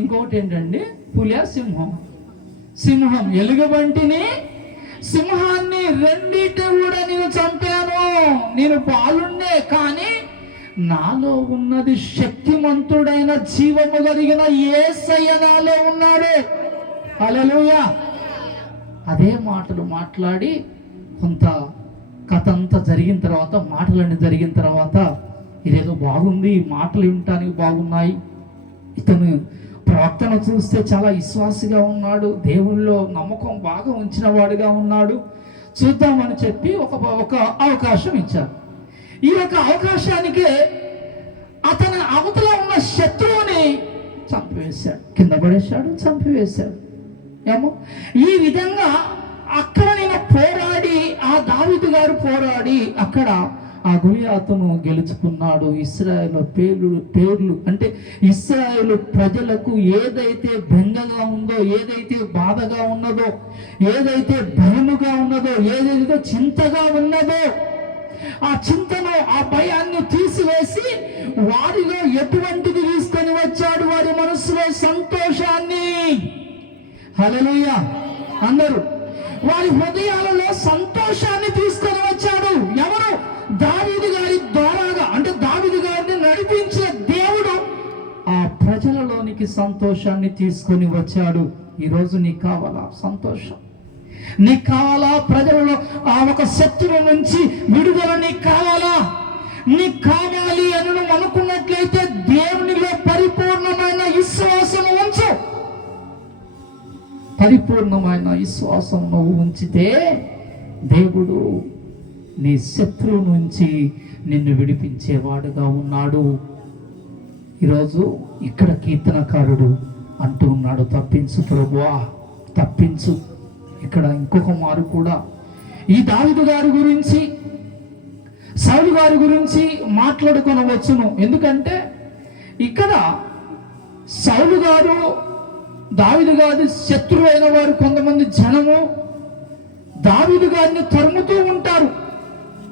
ఇంకోటి ఏంటండి? పులి, సింహం. ఎలుగుబంటిని, సింహాన్ని రెండిటి కూడా నేను చంపాను. నేను బాలుండే, కానీ నాలో ఉన్నది శక్తిమంతుడైన జీవము కలిగిన యేసయ్య నాలో ఉన్నాడు. హల్లెలూయా. అదే మాటలు మాట్లాడి కొంత కథ అంతా జరిగిన తర్వాత, మాటలన్నీ జరిగిన తర్వాత, ఇదేదో బాగుంది, మాటలు వినటానికి బాగున్నాయి, ఇతను ప్రవక్తను చూస్తే చాలా విశ్వాసిగా ఉన్నాడు, దేవుళ్ళో నమ్మకం బాగా ఉంచిన వాడిగా ఉన్నాడు, చూద్దామని చెప్పి ఒక అవకాశం ఇచ్చారు. ఈ యొక్క అవకాశానికే అతని అవతల ఉన్న శత్రువుని చంపివేశాడు, కింద పడేశాడు, చంపివేశాడు. ఏమో ఈ విధంగా అక్కడ నేను పోరాడి, ఆ దావీదు గారు పోరాడి అక్కడ ఆ గొలియాతును గెలుచుకున్నాడు. ఇశ్రాయేలు పేర్లు అంటే ఇశ్రాయేలు ప్రజలకు ఏదైతే బెంగగా ఉందో, ఏదైతే బాధగా ఉన్నదో, ఏదైతే భయముగా ఉన్నదో, ఏదైతే చింతగా ఉన్నదో, ఆ చింతను, ఆ భయాన్ని తీసివేసి వారిలో ఎటువంటిది తీసుకొని వచ్చాడు? వారి మనసులో సంతోషాన్ని. హల్లెలూయా అందరూ. వారి హృదయాలలో సంతోషాన్ని తీసుకొని వచ్చాడు. ఎవరు? దావీదు గారి ద్వారాగా, అంటే దావీదు గారిని నడిపించిన దేవుడు ఆ ప్రజలలోనికి సంతోషాన్ని తీసుకొని వచ్చాడు. ఈరోజు నీకు కావాలా సంతోషం? నీకు కావాలా ప్రజలలో ఆ ఒక శత్రువు నుంచి విడుదల? నీకు కావాలా? నీకు కావాలి అని నువ్వు అనుకున్నట్లయితే దేవునిలో పరిపూర్ణమైన విశ్వాసం ఉంచు. పరిపూర్ణమైన విశ్వాసం నువ్వు ఉంచితే దేవుడు నీ శత్రువు నుంచి నిన్ను విడిపించేవాడుగా ఉన్నాడు. ఈరోజు ఇక్కడ కీర్తనకారుడు అంటూ ఉన్నాడు, తప్పించు ప్రభువా, తప్పించు. ఇక్కడ ఇంకొక మారు కూడా ఈ దావీదు గారి గురించి, సౌలు గారి గురించి మాట్లాడుకొనవచ్చును. ఎందుకంటే ఇక్కడ సౌలు గారు, దావీదు గారి శత్రువు అయిన వారు కొంతమంది జనము దావీదు గారిని తరుముతూ ఉంటారు.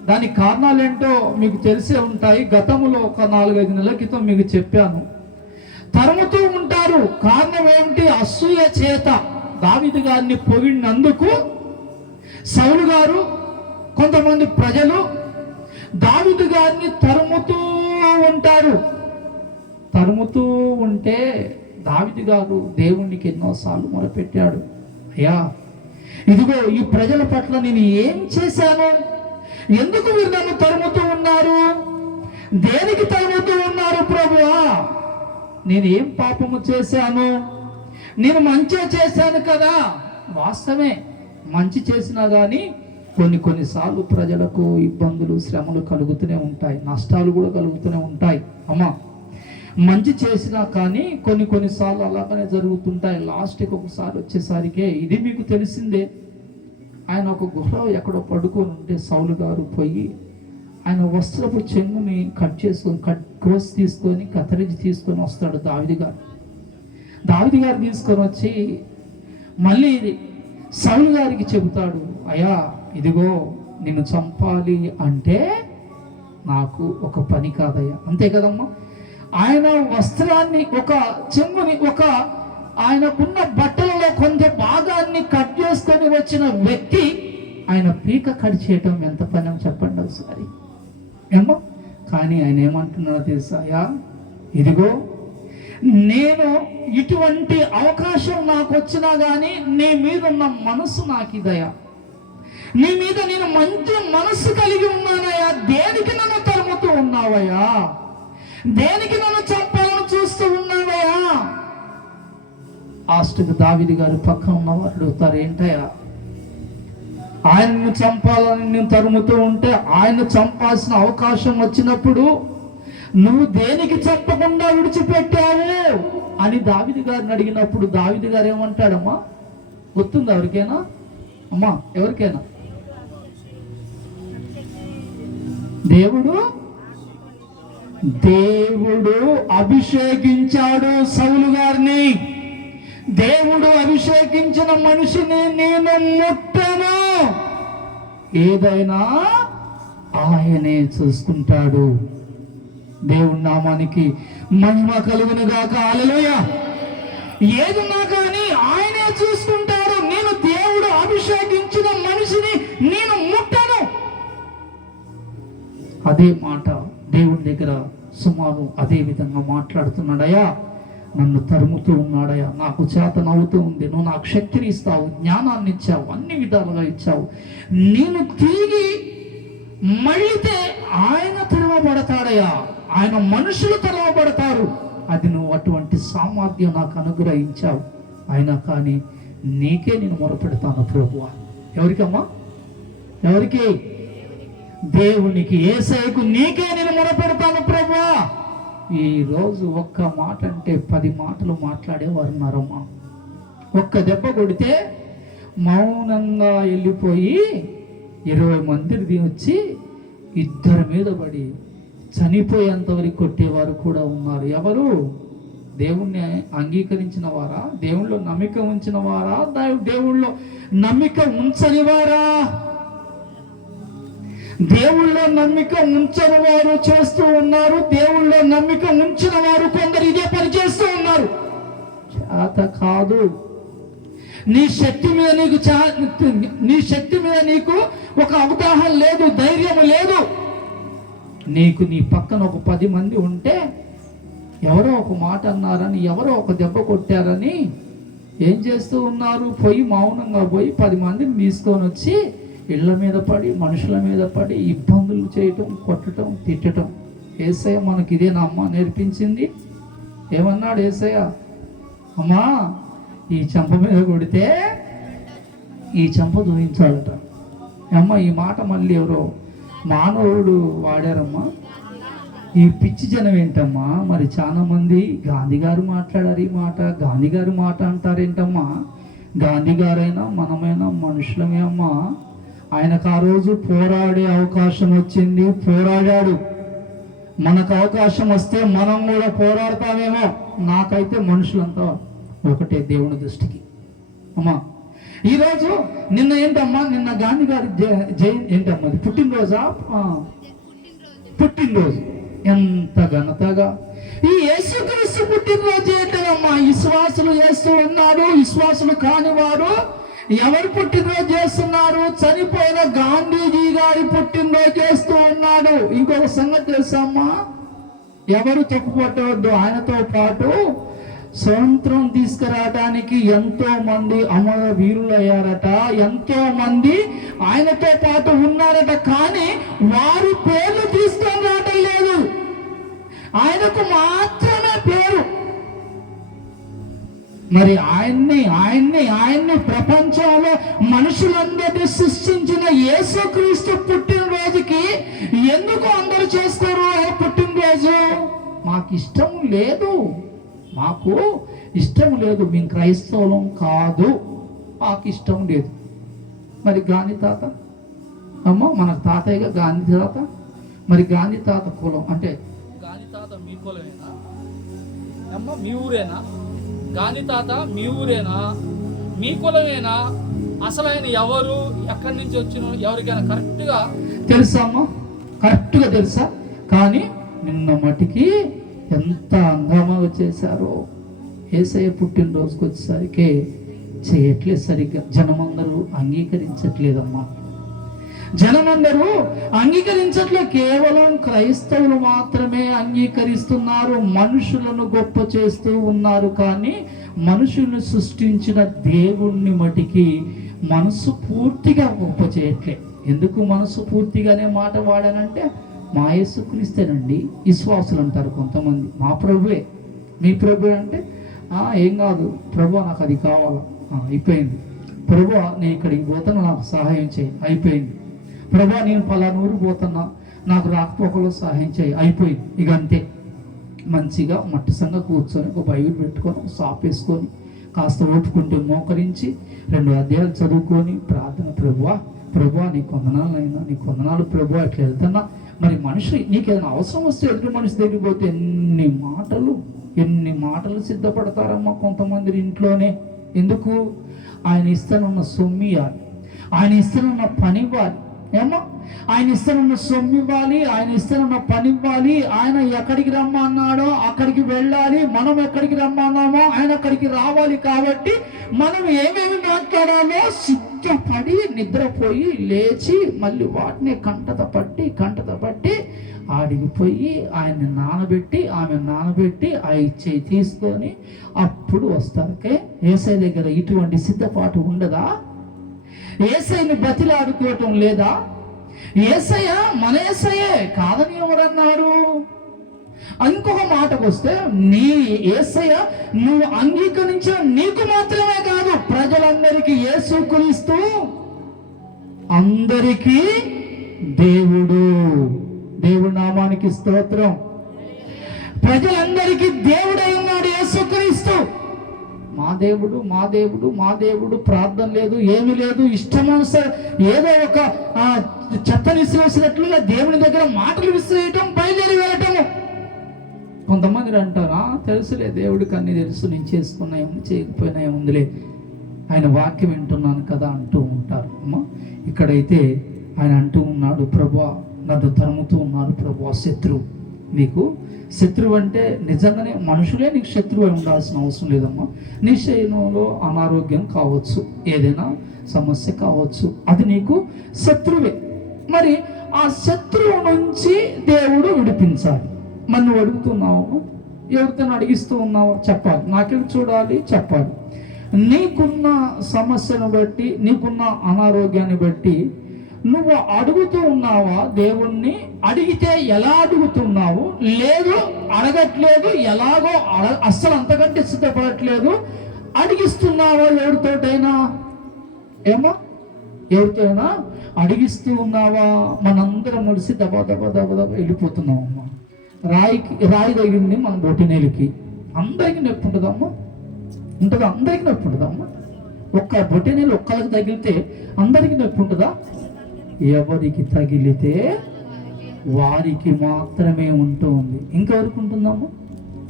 దానికి కారణాలు ఏంటో మీకు తెలిసే ఉంటాయి. గతంలో ఒక 4-5 నెలల క్రితం మీకు చెప్పాను. తరుముతూ ఉంటారు. కారణం ఏమిటి? అసూయ చేత. దావీదు గారిని పొగిడినందుకు సౌలు గారు, కొంతమంది ప్రజలు దావీదు గారిని తరుముతూ ఉంటారు. తరుముతూ ఉంటే దావీదు గారు దేవునికి ఎన్నోసార్లు మొరపెట్టాడు, అయ్యా ఇదిగో ఈ ప్రజల పట్ల నేను ఏం చేశాను? ఎందుకు మీరు నన్ను తరుముతూ ఉన్నారు? దేనికి తరుముతూ ఉన్నారు ప్రభువా? నేను ఏం పాపము చేశాను? నేను మంచి చేశాను కదా. వాస్తవమే, మంచి చేసినా కానీ కొన్నిసార్లు ప్రజలకు ఇబ్బందులు, శ్రమలు కలుగుతూనే ఉంటాయి, నష్టాలు కూడా కలుగుతూనే ఉంటాయి. అమ్మా, మంచి చేసినా కానీ కొన్నిసార్లు అలాగనే జరుగుతుంటాయి. లాస్ట్కి ఒకసారి వచ్చేసరికి ఇది మీకు తెలిసిందే, ఆయన ఒక గుహలో ఎక్కడో పడుకొని ఉంటే సౌలు గారు పోయి ఆయన వస్త్రపు చెంగుని కోసి తీసుకొని కత్తిరించి తీసుకొని వస్తాడు దావీదు గారు తీసుకొని వచ్చి మళ్ళీ సౌలు గారికి చెబుతాడు, అయ్యా ఇదిగో నిన్ను చంపాలి అంటే నాకు ఒక పని కాదయ్యా. అంతే కదమ్మా. ఆయన వస్త్రాన్ని, ఒక చెంగుని, ఆయనకున్న బట్టలలో కొంత భాగాన్ని కట్ చేసుకొని వచ్చిన వ్యక్తి ఆయన పీక కట్ చేయటం ఎంత పని అని చెప్పండి ఒకసారి. ఏమో కానీ ఆయన ఏమంటున్నాడో తెలుసాయా? ఇదిగో నేను ఇటువంటి అవకాశం నాకు వచ్చినా కానీ నీ మీద ఉన్న మనసు నాకు ఇదయా, నీ మీద నేను మంచి మనసు కలిగి ఉన్నానయ్యా. దేనికి నన్ను తరుముతూ ఉన్నావయ్యా? దేనికి నన్ను చంపాలని చూస్తూ ఉన్నావయ్యా? లాస్ట్కి దావీదు గారు పక్కన ఉన్నవారు అడుగుతారు, ఏంటయ్యా ఆయనను చంపాలని నేను తరుముతూ ఉంటే, ఆయన చంపాల్సిన అవకాశం వచ్చినప్పుడు నువ్వు దేనికి చెప్పకుండా విడిచిపెట్టావు అని దావీదు గారిని అడిగినప్పుడు దావీదు గారు ఏమంటాడమ్మా? గుర్తుందా ఎవరికైనా? అమ్మా ఎవరికైనా? దేవుడు అభిషేకించాడు సౌలు గారిని. దేవుడు అభిషేకించిన మనిషిని నేను ముట్టను. ఏదైనా ఆయనే చూసుకుంటాడు. దేవుడి నామానికి మహిమ కలుగును గాక. హల్లెలూయా. ఏదున్నా కానీ ఆయనే చూసుకుంటాడు. నేను దేవుడు అభిషేకించిన మనిషిని నేను ముట్టను. అదే మాట దేవుని దగ్గర సుమారు అదే విధంగా మాట్లాడుతున్నాడయ్యా. నన్ను తరుముతూ ఉన్నాడయ్యా, నాకు చేత నవ్వుతూ ఉంది, నువ్వు నాకు శక్తిని ఇస్తావు, జ్ఞానాన్ని ఇచ్చావు, అన్ని విధాలుగా ఇచ్చావు. నేను తిరిగి మళ్ళీతే ఆయన తరమబడతాడయ్యా, ఆయన మనుషులు తరమబడతారు అది నువ్వు అటువంటి సామర్థ్యం నాకు అనుగ్రహించావు. అయినా కానీ నీకే నేను మొరపెడతాను ప్రభువా. ఎవరికమ్మా? ఎవరికి? దేవునికి, యేసయ్యకు, నీకే నేను మొరపెడతాను ప్రభువా. ఈరోజు ఒక్క మాట అంటే 10 మాటలు మాట్లాడేవారు ఉన్నారమ్మా. ఒక్క దెబ్బ కొడితే మౌనంగా వెళ్ళిపోయి 20 మందిని వచ్చి ఇద్దరి మీద పడి చనిపోయేంతవరకు కొట్టేవారు కూడా ఉన్నారు. ఎవరు? దేవుణ్ణి అంగీకరించిన వారా? దేవుళ్ళో నమ్మిక ఉంచిన వారా? దేవుళ్ళో నమ్మిక ఉంచని వారా? దేవుళ్ళో నమ్మిక ఉంచని వారు చేస్తూ ఉన్నారు. దేవుళ్ళో నమ్మిక ఉంచిన వారు కొందరు ఇదే పని చేస్తూ ఉన్నారు. చేత కాదు. నీ శక్తి మీద నీకు ఒక అవగాహన లేదు, ధైర్యం లేదు. నీకు నీ పక్కన ఒక 10 మంది ఉంటే ఎవరో ఒక మాట అన్నారని, ఎవరో ఒక దెబ్బ కొట్టారని ఏం చేస్తూ ఉన్నారు? పోయి మౌనంగా పోయి 10 మందిని తీసుకొని వచ్చి ఇళ్ళ మీద పడి, మనుషుల మీద పడి ఇబ్బందులు చేయటం, కొట్టడం, తిట్టడం. యేసయ్య మనకి ఇదేనా అమ్మ నేర్పించింది? ఏమన్నాడు యేసయ్య? అమ్మా, ఈ చెంప మీద కొడితే ఈ చెంప దూయించాలట. అమ్మ, ఈ మాట మళ్ళీ ఎవరో మానవుడు వాడారమ్మా. ఈ పిచ్చి జనం ఏంటమ్మా? మరి చాలా మంది గాంధీ గారు మాట్లాడారు ఈ మాట, గాంధీ గారు మాట అంటారేంటమ్మా? గాంధీ గారైనా మనమైనా మనుషులమే అమ్మా. ఆయనకు ఆ రోజు పోరాడే అవకాశం వచ్చింది, పోరాడాడు. మనకు అవకాశం వస్తే మనం కూడా పోరాడతామేమో. నాకైతే మనుషులంతా ఒకటే దేవుని దృష్టికి అమ్మా. ఈరోజు నిన్న ఏంటమ్మా? నిన్న గాంధీ గారి ఏంటమ్మా అది పుట్టినరోజా? పుట్టినరోజు. ఎంత ఘనతగా ఈ యేసుక్రీస్తు పుట్టినరోజు ఏంటమ్మా? విశ్వాసులు చేస్తూ ఉన్నారు. విశ్వాసులు కాని వారు ఎవరు పుట్టినరోజు చేస్తున్నారు? చనిపోయిన గాంధీజీ గారి పుట్టినరోజు చేస్తూ ఉన్నాడు. ఇంకొక సంగతి తెలుసమ్మా, ఎవరు తప్పుపట్టవద్దు. ఆయనతో పాటు స్వతంత్రం తీసుకురావడానికి ఎంతో మంది అమర వీరులు అయ్యారట, ఎంతో మంది ఆయనతో పాటు ఉన్నారట. కానీ వారి పేర్లు తీసుకొని రావటం లేదు, ఆయనకు మాత్రమే పేరు. మరి ఆయన్ని ప్రపంచంలో మనుషులందరినీ సృష్టించిన యేసుక్రీస్తు పుట్టినరోజుకి ఎందుకు అందరూ చేస్తారు పుట్టినరోజు? మాకు ఇష్టం లేదు, మాకు ఇష్టం లేదు, మేము క్రైస్తవులం కాదు, మాకు ఇష్టం లేదు. మరి గాంధీ తాత అమ్మ, మనకు తాతయ్యగా గాంధీ తాత. మరి గాంధీ తాత కులం అంటే గాంధీ తాత మీ కులమేనా అమ్మ? మీ ఊరేనా? గాంధీ తాత మీ ఊరేనా? మీ కులమేనా? అసలు ఆయన ఎవరు, ఎక్కడి నుంచి వచ్చిన ఎవరికైనా కరెక్ట్గా తెలుసా అమ్మ? కరెక్ట్గా తెలుసా? కానీ నిన్న మటుకి ఎంత అందంగా చేశారో. యేసయ్య పుట్టినరోజుకి వచ్చేసరికి చేయట్లేదు సరిగ్గా. జనమందరూ అంగీకరించట్లేదమ్మా. జనమందరూ అంగీకరించట్లే. కేవలం క్రైస్తవులు మాత్రమే అంగీకరిస్తున్నారు. మనుషులను గొప్ప చేస్తూ ఉన్నారు. కానీ మనుషులను సృష్టించిన దేవుణ్ణి మటికి మనసు పూర్తిగా గొప్ప చేయట్లే. ఎందుకు మనసు పూర్తిగానే మాట వాడానంటే, మా యేసుక్రీస్తేనండి విశ్వాసులు అంటారు కొంతమంది. మా ప్రభువే. మీ ప్రభు అంటే ఏం కాదు ప్రభు, నాకు అది కావాలా, అయిపోయింది. ప్రభు, నేను ఇక్కడికి పోతాను, నాకు సహాయం చేయి, అయిపోయింది. ప్రభా, నేను పలానూరు పోతున్నా, నాకు రాకపోకలో సహాయం చేయి, అయిపోయింది. ఇక అంతే. మంచిగా మట్టిసంగా కూర్చొని ఒక బైబిల్ పెట్టుకొని, ఒక సాప్ వేసుకొని, కాస్త ఓపుకుంటే మోకరించి 2 అధ్యాయాలు చదువుకొని ప్రార్థన, ప్రభువా నీకు వందనాలు అయినా, నీకు వందనాలు ప్రభువా, ఇట్లా వెళ్తున్నా. మరి మనిషి నీకు ఏదైనా అవసరం వస్తే ఎదుటి మనిషి దగ్గరికి పోతే ఎన్ని మాటలు సిద్ధపడతారమ్మా కొంతమంది ఇంట్లోనే. ఎందుకు? ఆయన ఇస్తానున్న సొమ్ము ఇవ్వాలి, ఆయన ఇస్తానున్న పని ఇవ్వాలి. ఏమో ఆయన ఇస్తానున్న సొమ్ము ఇవ్వాలి, ఆయన ఇస్తానున్న పని ఇవ్వాలి. ఆయన ఎక్కడికి రమ్మన్నాడో అక్కడికి వెళ్ళాలి, మనం ఎక్కడికి రమ్మన్నామో ఆయన అక్కడికి రావాలి. కాబట్టి మనం ఏమేమి మాట్లాడాలో సిద్ధపడి నిద్రపోయి లేచి మళ్ళీ వాటిని కంటత పట్టి ఆడిగిపోయి ఆయన్ని నానబెట్టి ఆమె నానబెట్టి ఆ ఇచ్చేయి తీసుకొని అప్పుడు వస్తారకే. యేసయ్య దగ్గర ఇటువంటి సిద్ధపాటు ఉండదా? యేసయ్యని బతిలాడుకోవటం లేదా? యేసయ్య మన యేసయ్యే కాదని ఎవరన్నారు? ఇంకొక మాటకు వస్తే, నీ యేసయ్య నువ్వు అంగీకరించిన నీకు మాత్రమే కాదు, ప్రజలందరికీ యేసుక్రీస్తు అందరికీ దేవుడు. దేవుడి నామానికి స్తోత్రం. ప్రజలందరికీ దేవుడై ఉన్నాడు యేసుక్రీస్తు. మా దేవుడు మా దేవుడు మా దేవుడు, ప్రార్థన లేదు, ఏమీ లేదు, ఇష్టమనుసారం ఏదో ఒక చెత్తని విసిరేసినట్లుగా దేవుని దగ్గర మాటలు విసిరేయటం, బయలుదేరి వెళ్ళటము. కొంతమంది అంటారా, తెలుసులే దేవుడికి అన్ని తెలుసు, నేను చేసుకున్నా ఏముంది, చేయకపోయినా ఏముందిలే, ఆయన వాక్యం వింటున్నాను కదా అంటూ ఉంటారు. అమ్మా, ఇక్కడైతే ఆయన అంటూ ఉన్నాడు, ప్రభువా నన్ను తరుముతూ ఉన్నారు ప్రభువా శత్రువు. నీకు శత్రువు అంటే నిజంగానే మనుషులే నీకు శత్రువు అయి ఉండాల్సిన అవసరం లేదమ్మా. నీ శరీరంలో అనారోగ్యం కావచ్చు, ఏదైనా సమస్య కావచ్చు, అది నీకు శత్రువే. మరి ఆ శత్రువు నుంచి దేవుడు విడిపించాలి. మరి నువ్వు అడుగుతున్నావు, ఎవరితో అడిగిస్తూ ఉన్నావో చెప్పాలి, నాకేం చూడాలి చెప్పాలి. నీకున్న సమస్యను బట్టి, నీకున్న అనారోగ్యాన్ని బట్టి నువ్వు అడుగుతూ ఉన్నావా దేవుణ్ణి? అడిగితే ఎలా అడుగుతున్నావు? లేదు అడగట్లేదు, ఎలాగో అస్సలు అంతకంటే సిద్ధపడట్లేదు, అడిగిస్తున్నావా ఎవరితోటైనా? ఏమో ఎవరితోనైనా అడిగిస్తూ ఉన్నావా? మనందరం కలిసి దబా దబా దబా దబా వెళ్ళిపోతున్నాం అమ్మా. రాయి తగిలింది మన బొటినేలికి, అందరికీ నొప్పి ఉంటుందమ్మా, ఉంటుందా? అందరికీ నొప్పి ఉంటుందమ్మా. ఒక్క బొటినేలు ఒక్కరికి తగిలితే అందరికీ నొప్పి ఉంటుందా? ఎవరికి తగిలితే వారికి మాత్రమే ఉంటుంది. ఇంకెవరికి ఉంటుందమ్మా?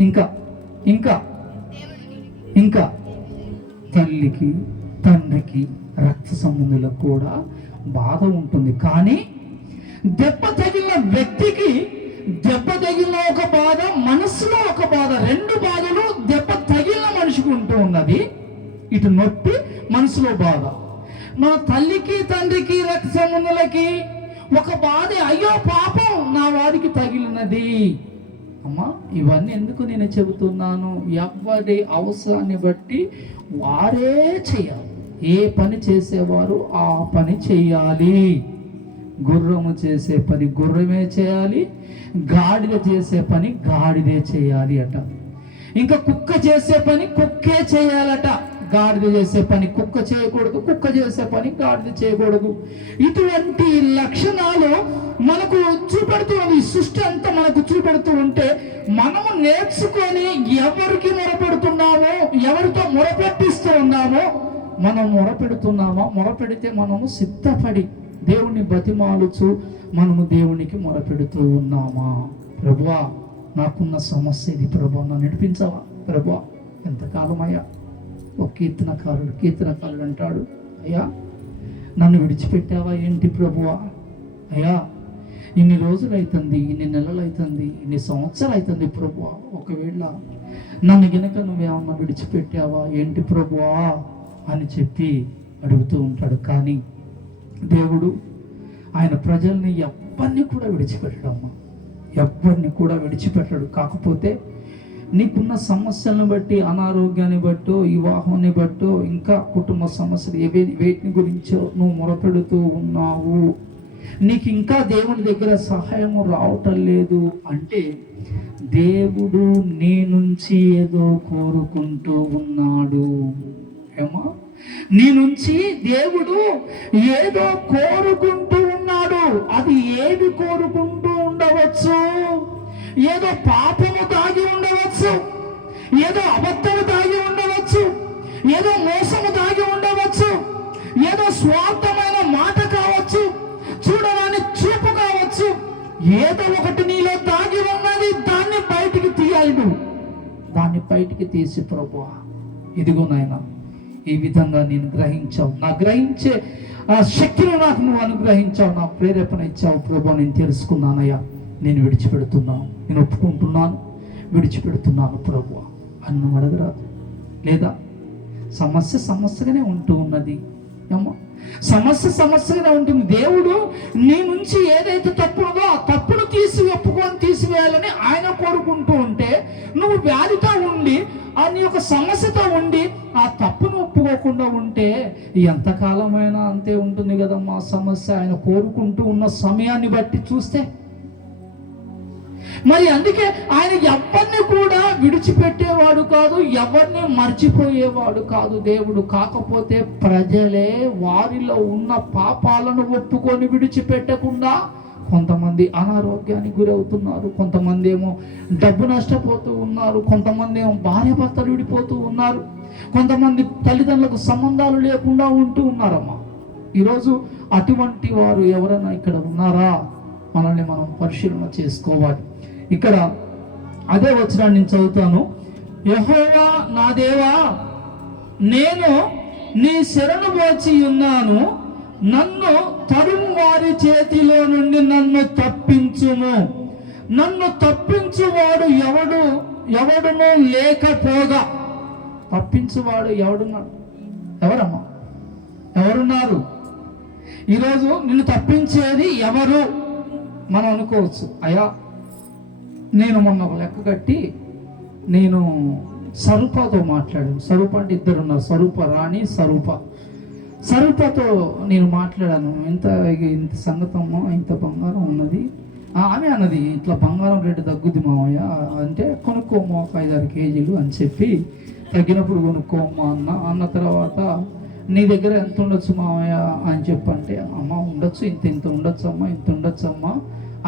ఇంకా ఇంకా ఇంకా తల్లికి, తండ్రికి, రక్త సంబంధులకు కూడా బాధ ఉంటుంది. కానీ దెబ్బ తగిలిన వ్యక్తికి, దెబ్బ తగిలిన ఒక బాధ, మనసులో ఒక బాధ, రెండు బాధలు దెబ్బ తగిలిన మనిషికి ఉంటూ ఉన్నది. ఇటు నొప్పి, మనసులో బాధ. మన తల్లికి, తండ్రికి, రక్త సంబంధులకి ఒక బాధ, అయ్యో పాపం నా వారికి తగిలినది. అమ్మా, ఇవన్నీ ఎందుకు నేను చెబుతున్నాను? ఎవరి అవసరాన్ని బట్టి వారే చేయాలి. ఏ పని చేసేవారు ఆ పని చేయాలి. గుర్రము చేసే పని గుర్రమే చేయాలి, గాడిద చేసే పని గాడిదే చేయాలి అట. ఇంకా కుక్క చేసే పని కుక్కే చేయాలట. గాడిద చేసే పని కుక్క చేయకూడదు, కుక్క చేసే పని గాడిద చేయకూడదు. ఇటువంటి లక్షణాలు మనకు చూపెడుతూ ఉంది, సృష్టి అంతా మనకు చూపెడుతూ ఉంటే మనము నేర్చుకొని ఎవరికి మొరపెడుతున్నామో, ఎవరితో మొరపెట్టిస్తూ ఉన్నామో, మనం మొరపెడుతున్నామా? మొరపెడితే మనము సిద్ధపడి దేవుణ్ణి బతిమాలుచు మనము దేవునికి మొరపెడుతూ ఉన్నామా? ప్రభువా నాకున్న సమస్య ఇది ప్రభువా, నన్ను నడిపించవా ప్రభువా? ఎంతకాలమయ్యా? ఒక కీర్తనకారుడు అంటాడు, అయ్యా నన్ను విడిచిపెట్టావా ఏంటి ప్రభువా? అయ్యా ఇన్ని రోజులు అవుతుంది, ఇన్ని నెలలు అవుతుంది, ఇన్ని సంవత్సరాలు అవుతుంది ప్రభువా, ఒకవేళ నన్ను గనక నువ్వేమన్నా విడిచిపెట్టావా ఏంటి ప్రభువా అని చెప్పి అడుగుతూ ఉంటాడు. కానీ దేవుడు ఆయన ప్రజల్ని ఎవ్వరిని కూడా విడిచిపెట్టడమ్మా, ఎవ్వరిని కూడా విడిచిపెట్టడు. కాకపోతే నీకున్న సమస్యలను బట్టి, అనారోగ్యాన్ని బట్టో, వివాహాన్ని బట్టో, ఇంకా కుటుంబ సమస్యలు వేటిని గురించో నువ్వు మొరపెడుతూ ఉన్నావు, నీకు ఇంకా దేవుని దగ్గర సహాయము రావటం లేదు అంటే దేవుడు నీ నుంచి ఏదో కోరుకుంటూ ఉన్నాడు. ఏమో నీ నుంచి దేవుడు ఏదో కోరుకుంటూ ఉన్నాడు. అది ఏది కోరుకుంటూ ఉండవచ్చు? ఏదో పాపము దాగి ఉండవచ్చు, ఏదో అబద్ధము దాగి ఉండవచ్చు, ఏదో మోసము దాగి ఉండవచ్చు, ఏదో స్వార్థమైన మాట కావచ్చు, చూడరాని చూపు కావచ్చు, ఏదో ఒకటి నీలో దాగి ఉన్నది. దాన్ని బయటికి తీయాలి నువ్వు, దాన్ని బయటికి తీసి ప్రభువా ఇదిగో నాయన ఈ విధంగా నేను గ్రహించావు, నా గ్రహించే ఆ శక్తిని నాకు నువ్వు అనుగ్రహించావు, నా ప్రేరేపణ ఇచ్చావు ప్రభువా, నేను తెలుసుకున్నానయ్యా, నేను విడిచిపెడుతున్నాను, నేను ఒప్పుకుంటున్నాను, విడిచిపెడుతున్నాను ప్రభువా అన్ను అడగరాదు. లేదా సమస్యగానే ఉంటూ ఉన్నది అమ్మా, సమస్యగానే ఉంటుంది. దేవుడు నీ నుంచి ఏదైతే తప్పునదో ఆ తప్పును తీసివేయాలని ఆయన కోరుకుంటూ ఉంటే, నువ్వు వ్యాధితో ఉండి ఆ నీ యొక్క సమస్యతో ఉండి ఆ తప్పును ఒప్పుకోకుండా ఉంటే ఎంతకాలమైనా అంతే ఉంటుంది కదమ్మా సమస్య. ఆయన కోరుకుంటూ ఉన్న సమయాన్ని బట్టి చూస్తే మరి అందుకే ఆయన ఎవరిని కూడా విడిచిపెట్టేవాడు కాదు, ఎవరిని మర్చిపోయేవాడు కాదు దేవుడు. కాకపోతే ప్రజలే వారిలో ఉన్న పాపాలను ఒప్పుకొని విడిచిపెట్టకుండా కొంతమంది అనారోగ్యానికి గురవుతున్నారు, కొంతమంది ఏమో డబ్బు నష్టపోతూ ఉన్నారు, కొంతమంది ఏమో భార్య భర్తలు విడిపోతూ ఉన్నారు, కొంతమంది తల్లిదండ్రులకు సంబంధాలు లేకుండా ఉంటూ ఉన్నారమ్మా. ఈరోజు అటువంటి వారు ఎవరైనా ఇక్కడ ఉన్నారా? మనల్ని మనం పరిశీలన చేసుకోవాలి. ఇక్కడ అదే వచనాన్ని నేను చదువుతాను. యెహోవా నా దేవా, నేను నీ శరణు వచ్చి ఉన్నాను, నన్ను తరుము వారి చేతిలో నుండి నన్ను తప్పించుము. నన్ను తప్పించువాడు ఎవడునూ లేకపోగా. తప్పించువాడు ఎవడున్నాడు? ఎవరమ్మా? ఎవరున్నారు? ఈరోజు నిన్ను తప్పించేది ఎవరు? మనం అనుకోవచ్చు, అయ్యా నేను మొన్న ఒక లెక్క కట్టి నేను స్వరూపతో మాట్లాడాను. స్వరూప అంటే ఇద్దరు ఉన్నారు, స్వరూప రాణి, స్వరూపతో నేను మాట్లాడాను. ఇంత సంగతమ్మో, ఇంత బంగారం ఉన్నది. ఆమె అన్నది, ఇట్లా బంగారం రేటు తగ్గుద్ది మామయ్య అంటే, కొనుక్కోమో ఒక 5-6 కేజీలు అని చెప్పి, తగ్గినప్పుడు కొనుక్కోమ్మా అన్న తర్వాత, నీ దగ్గర ఎంత ఉండొచ్చు మామయ్య అని చెప్పంటే, అమ్మ ఉండొచ్చు, ఇంత ఉండొచ్చు అమ్మా, ఇంత ఉండొచ్చు అమ్మా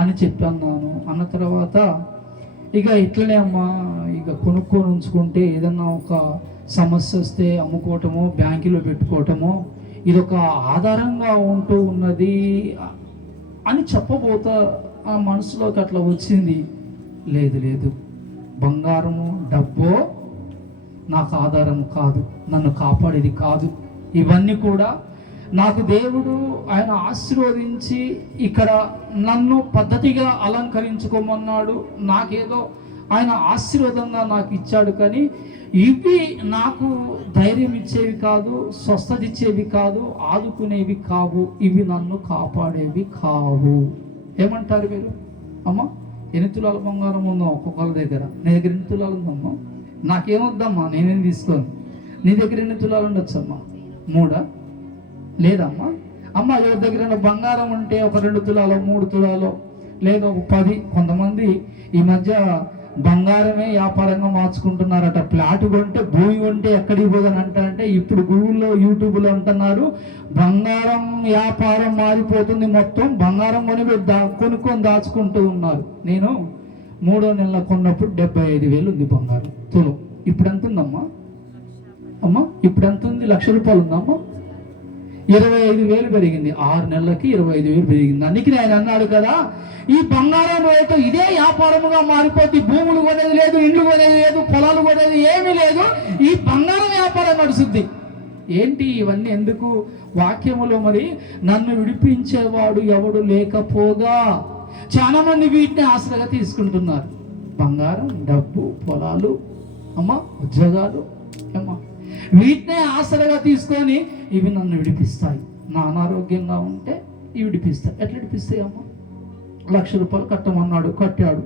అని చెప్పి అన్నాను. అన్న తర్వాత ఇక ఇట్లనే అమ్మా, ఇక కొనుక్కొని ఉంచుకుంటే ఏదన్నా ఒక సమస్య వస్తే అమ్ముకోవటమో బ్యాంకులో పెట్టుకోవటమో ఇదొక ఆధారంగా ఉంటూ ఉన్నది అని చెప్పబోతా ఆ మనసులోకి అట్లా వచ్చింది. లేదు, బంగారము డబ్బో నాకు ఆధారం కాదు, నన్ను కాపాడేది కాదు. ఇవన్నీ కూడా నాకు దేవుడు ఆయన ఆశీర్వదించి ఇక్కడ నన్ను పద్ధతిగా అలంకరించుకోమన్నాడు. నాకేదో ఆయన ఆశీర్వాదంగా నాకు ఇచ్చాడు, కానీ ఇవి నాకు ధైర్యం ఇచ్చేవి కాదు, స్వస్థత ఇచ్చేవి కాదు, ఆదుకునేవి కావు, ఇవి నన్ను కాపాడేవి కావు. ఏమంటారు మీరు? అమ్మా, 8 తులాల బంగారం ఉందా ఒక్కొక్కరి దగ్గర? నీ దగ్గర 8 తులాలు ఉందమ్మా, నాకేమొద్దమ్మా, నేనేం తీసుకోను. నీ దగ్గర 8 తులాలు ఉండొచ్చమ్మా, 3 లేదమ్మా. అమ్మ ఎవరి దగ్గర బంగారం ఉంటే ఒక 2 తులాలో 3 తులాలో లేదా ఒక 10. కొంతమంది ఈ మధ్య బంగారమే వ్యాపారంగా మార్చుకుంటున్నారట. ప్లాట్ కొంటే భూమి కొంటే ఎక్కడికి పోదని అంటారంటే, ఇప్పుడు గూగుల్లో యూట్యూబ్లో అంటున్నారు, బంగారం వ్యాపారం మారిపోతుంది, మొత్తం బంగారం కొనుక్కొని దాచుకుంటూ ఉన్నారు. నేను 3వ నెల కొన్నప్పుడు 75,000 ఉంది బంగారం తులం. ఇప్పుడు ఎంత ఉందమ్మా? అమ్మా ఇప్పుడు ఎంత ఉంది? 1,00,000 రూపాయలు ఉందమ్మా. 25,000 పెరిగింది. 6 నెలలకి 25,000 పెరిగింది. అందుకని ఆయన అన్నాడు కదా, ఈ బంగారం రేటు ఇదే వ్యాపారముగా మారిపోతే భూములు కొనేది లేదు, ఇండ్లు కొనేది లేదు, పొలాలు కొనేది ఏమీ లేదు, ఈ బంగారం వ్యాపారం నడుస్తుంది. ఏంటి ఇవన్నీ ఎందుకు? వాక్యములో మరి నన్ను విడిపించేవాడు ఎవడు లేకపోగా చాలా మంది వీటిని ఆశగా తీసుకుంటున్నారు. బంగారం, డబ్బు, పొలాలు, అమ్మా ఉద్యోగాలు, అమ్మా వీటినే ఆసరగా తీసుకొని ఇవి నన్ను విడిపిస్తాయి. నా అనారోగ్యంగా ఉంటే ఇవి విడిపిస్తాయి. ఎట్లా విడిపిస్తాయి అమ్మా? 1,00,000 రూపాయలు కట్టమన్నాడు, కట్టాడు,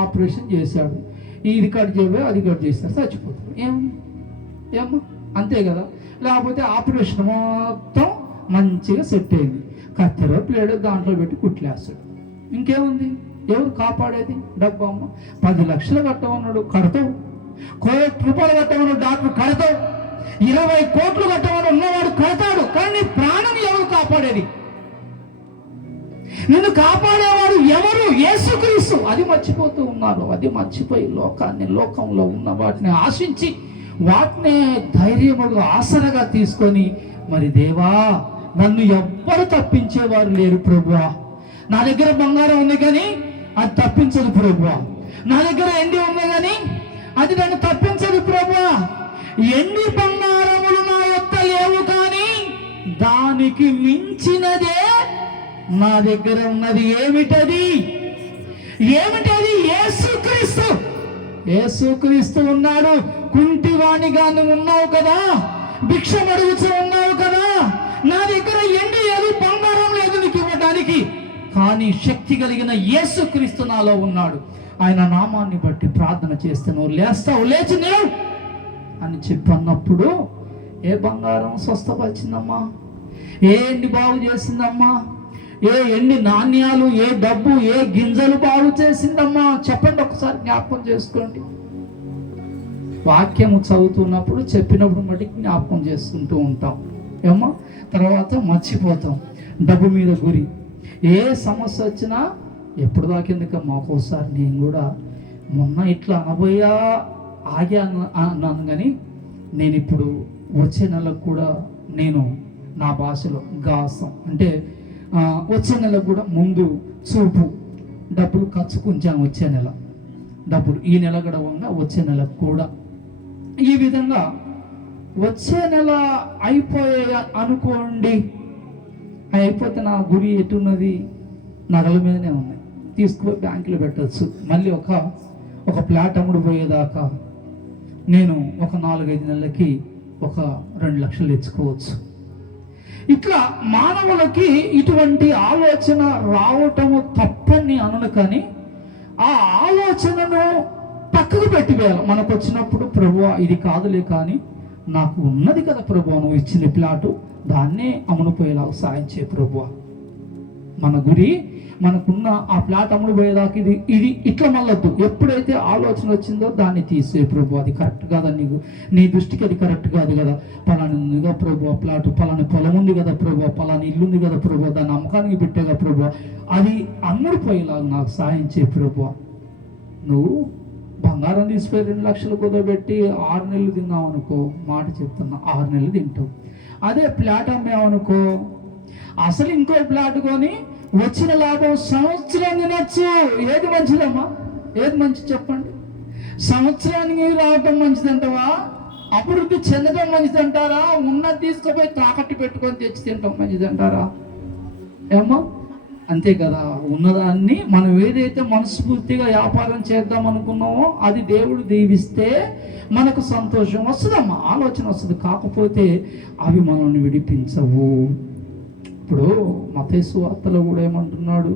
ఆపరేషన్ చేశాడు, ఇది కట్ చేయబోయి అది కట్ చేస్తాడు, చచ్చిపోతాడు. ఏమ్మా అంతే కదా? లేకపోతే ఆపరేషన్ మొత్తం మంచిగా సెట్ అయింది, కత్తెరో ప్లేడో దాంట్లో పెట్టి కుట్లేస్తాడు. ఇంకేముంది? ఎవరు కాపాడేది? డబ్బు అమ్మ. 10 లక్షలు కట్టమన్నాడు, కడతావు. 1,00,00,000 రూపాయలు కట్టమన్నాడు, డాక్టర్ కడతావు. 20 కోట్లు కట్టమని ఉన్నవాడు కడతాడు. కానీ ప్రాణం ఎవరు కాపాడేది? నిన్ను కాపాడేవాడు ఎవరు? యేసుక్రీస్తు. అది మర్చిపోతూ ఉన్నారు. అది మర్చిపోయి లోకంలో ఉన్న వాటిని ఆశించి వాటిని ధైర్యముగా ఆసరగా తీసుకొని, మరి దేవా నన్ను ఎవ్వరు తప్పించేవారు లేరు ప్రభువా. నా దగ్గర బంగారం ఉంది కానీ అది తప్పించదు ప్రభువా. నా దగ్గర ఎండి ఉంది కానీ అది నన్ను తప్పించదు ప్రభువా. ఎండి బంగారములు నా యొక్క లేవు కానీ దానికి మించినదే నా దగ్గర ఉన్నది. ఏమిటది? యేసుక్రీస్తు. యేసుక్రీస్తు ఉన్నాడు. కుంటివాణిగా నువ్వు ఉన్నావు కదా, భిక్షం అడుగుతూ ఉన్నావు కదా, నా దగ్గర ఎండి లేదు, బంగారం లేదు నీకు ఇవ్వడానికి, కానీ శక్తి కలిగిన యేసుక్రీస్తు నాలో ఉన్నాడు. ఆయన నామాన్ని బట్టి ప్రార్థన చేస్తే నువ్వు లేస్తావు, లేచి నిలవు అని చెప్పి అన్నప్పుడు ఏ బంగారం స్వస్థపరిచిందమ్మా? ఏ ఎండి బాగు చేసిందమ్మా? ఎన్ని నాణ్యాలు, ఏ డబ్బు, ఏ గింజలు బాగు చేసిందమ్మా? చెప్పండి, ఒకసారి జ్ఞాపకం చేసుకోండి. వాక్యము చదువుతున్నప్పుడు చెప్పినప్పుడు మటుకు జ్ఞాపకం చేసుకుంటూ ఉంటాం ఏమో, తర్వాత మర్చిపోతాం. డబ్బు మీద గురి, ఏ సమస్య వచ్చినా ఎప్పుడు దాకెందుకమ్మా? ఒక్కోసారి నేను కూడా మొన్న ఇట్లా అనబోయా ఆగా అన్నాను, కానీ నేను ఇప్పుడు వచ్చే నెలకు కూడా నేను నా భాషలో గాసం అంటే వచ్చే నెలకు కూడా ముందు చూపు డబ్బులు ఖర్చు కొంచెం వచ్చే నెల డబ్బులు ఈ నెల గడవంగా వచ్చే నెలకు కూడా ఈ విధంగా వచ్చే నెల అయిపోయే అనుకోండి. అయిపోతే నా గురి ఎటున్నది? నగల మీదనే ఉన్నాయి. తీసుకుపోయి బ్యాంకులో పెట్టచ్చు. మళ్ళీ ఒక ప్లాట్ అమ్ముడు పోయేదాకా నేను ఒక 4-5 నెలలకి ఒక 2 లక్షలు తెచ్చుకోవచ్చు. ఇట్లా మానవులకి ఇటువంటి ఆలోచన రావటము తప్పని అనను, కానీ ఆ ఆలోచనను పక్కకు పెట్టివేయాలి. మనకు వచ్చినప్పుడు ప్రభువా ఇది కాదులే, కానీ నాకు ఉన్నది కదా ప్రభువా, నువ్వు ఇచ్చిన ప్లాటు, దాన్నే అమ్ముడుపోయేలాగా సాయం చేయ ప్రభువా. మన గురి మనకున్న ఆ ప్లాట్ అమ్ముడు పోయేదాకా ఇది ఇట్లా మళ్ళొద్దు. ఎప్పుడైతే ఆలోచన వచ్చిందో దాన్ని తీసే ప్రభు, అది కరెక్ట్ కాదా, నీ దృష్టికి అది కరెక్ట్ కాదు కదా. పలాని ఉందిగా ప్రభు ప్లాటు, పలాని పొలం ఉంది కదా ప్రభు, పలాని ఇల్లు ఉంది కదా ప్రభు, దాన్ని అమ్మకానికి పెట్టేగా ప్రభు, అది అమ్ముడుపోయేలాగా నాకు సాయం చేయ ప్రభు. నువ్వు బంగారం తీసుకుపోయి 2 లక్షలు కుదరబెట్టి 6 నెలలు తిన్నావు అనుకో, మాట చెప్తున్నా 6 నెలలు తింటావు. అదే ప్లాట్ అమ్మావనుకో, అసలు ఇంకో ప్లాట్ కొని వచ్చిన లాభం సంవత్సరం తినచ్చు. ఏది మంచిదమ్మా? ఏది మంచిది చెప్పండి? సంవత్సరానికి రావటం మంచిదంటావా? అభివృద్ధి చెందడం మంచిదంటారా? ఉన్నది తీసుకుపోయి తాకట్టు పెట్టుకొని తెచ్చి తినటం మంచిదంటారా? ఏమో అంతే కదా. ఉన్నదాన్ని మనం ఏదైతే మనస్ఫూర్తిగా వ్యాపారం చేద్దాం అనుకున్నామో అది దేవుడు దీవిస్తే మనకు సంతోషం వస్తుందమ్మా, ఆలోచన వస్తుంది. కాకపోతే అవి మనల్ని విడిపించవు. ఇప్పుడు మత్తయి సువార్తలో కూడా ఏమంటున్నాడు?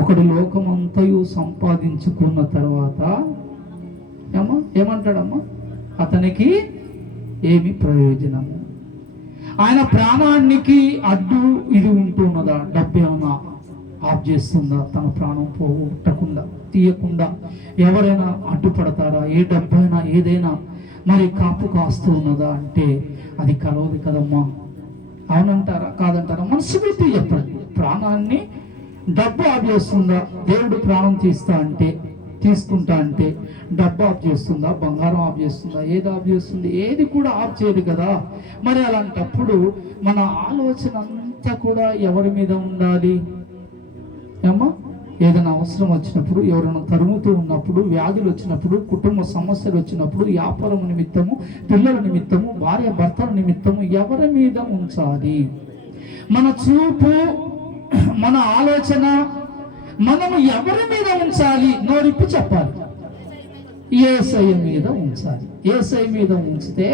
ఒకడు లోకమంతయు సంపాదించుకున్న తర్వాత ఏమంటాడమ్మా? అతనికి ఏమి ప్రయోజనము? ఆయన ప్రాణానికి అడ్డు ఇది ఉంటున్నదా? డబ్బు ఏమన్నా ఆఫ్ చేస్తుందా? తన ప్రాణం పోగొట్టకుండా తీయకుండా ఎవరైనా అడ్డుపడతారా? ఏ డబ్బైనా ఏదైనా మరి కాపు కాస్తూ ఉన్నదా అంటే అది కలవదు కదమ్మా. అవునంటారా కాదంటారా? మనస్ఫూర్తి చెప్పండి. ప్రాణాన్ని డబ్బు ఆఫ్ చేస్తుందా? దేవుడు ప్రాణం తీసుకుంటా అంటే డబ్బు ఆఫ్ చేస్తుందా? బంగారం ఆఫ్ చేస్తుందా? ఏది ఆఫ్ చేస్తుంది? ఏది కూడా ఆఫ్ చేయదు కదా. మరి అలాంటప్పుడు మన ఆలోచన అంతా కూడా ఎవరి మీద ఉండాలి ఏమో? ఏదైనా అవసరం వచ్చినప్పుడు, ఎవరైనా తరుముతూ ఉన్నప్పుడు, వ్యాధులు వచ్చినప్పుడు, కుటుంబ సమస్యలు వచ్చినప్పుడు, వ్యాపారం నిమిత్తము, పిల్లల నిమిత్తము, భార్య భర్తల నిమిత్తము ఎవరి మీద ఉంచాలి? మన చూపు, మన ఆలోచన మనము ఎవరి మీద ఉంచాలి? నోరిప్పి చెప్పాలి. యేసయ్య మీద ఉంచాలి. యేసయ్య మీద ఉంచితే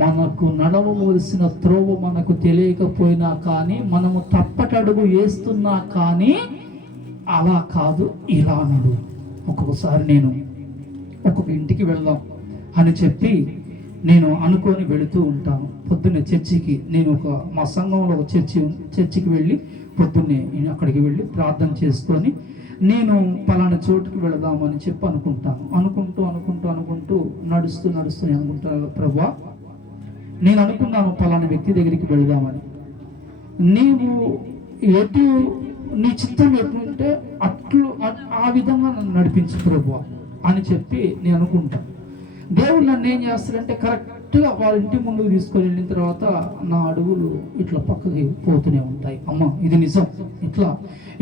మనకు నడవవలసిన త్రోవ మనకు తెలియకపోయినా కానీ, మనము తప్పటడుగు వేస్తున్నా కానీ అలా కాదు ఇలా నడు. ఒక్కొక్కసారి నేను ఒక్కొక్క ఇంటికి వెళ్దాం అని చెప్పి నేను అనుకొని వెళుతూ ఉంటాను. పొద్దున్నే చర్చికి నేను మా సంఘంలో ఒక చర్చికి వెళ్ళి పొద్దున్నే నేను అక్కడికి వెళ్ళి ప్రార్థన చేసుకొని నేను పలానా చోటుకి వెళదామని చెప్పి అనుకుంటాను. అనుకుంటూ నడుస్తూ నేను అనుకుంటాను, ప్రభువా నేను అనుకున్నాను పలానా వ్యక్తి దగ్గరికి వెళదామని, నీవు ఎటు నీ చిత్తం ఎట్లుంటే ఆ విధంగా నన్ను నడిపించు ప్రభువా అని చెప్పి నేను అనుకుంటాను. దేవుడు నన్ను ఏం చేస్తాడంటే కరెక్ట్గా వాళ్ళ ఇంటి ముందుకు తీసుకొని వెళ్ళిన తర్వాత నా అడుగులు ఇట్లా పక్కకి పోతూనే ఉంటాయి. అమ్మ ఇది నిజం. ఇట్లా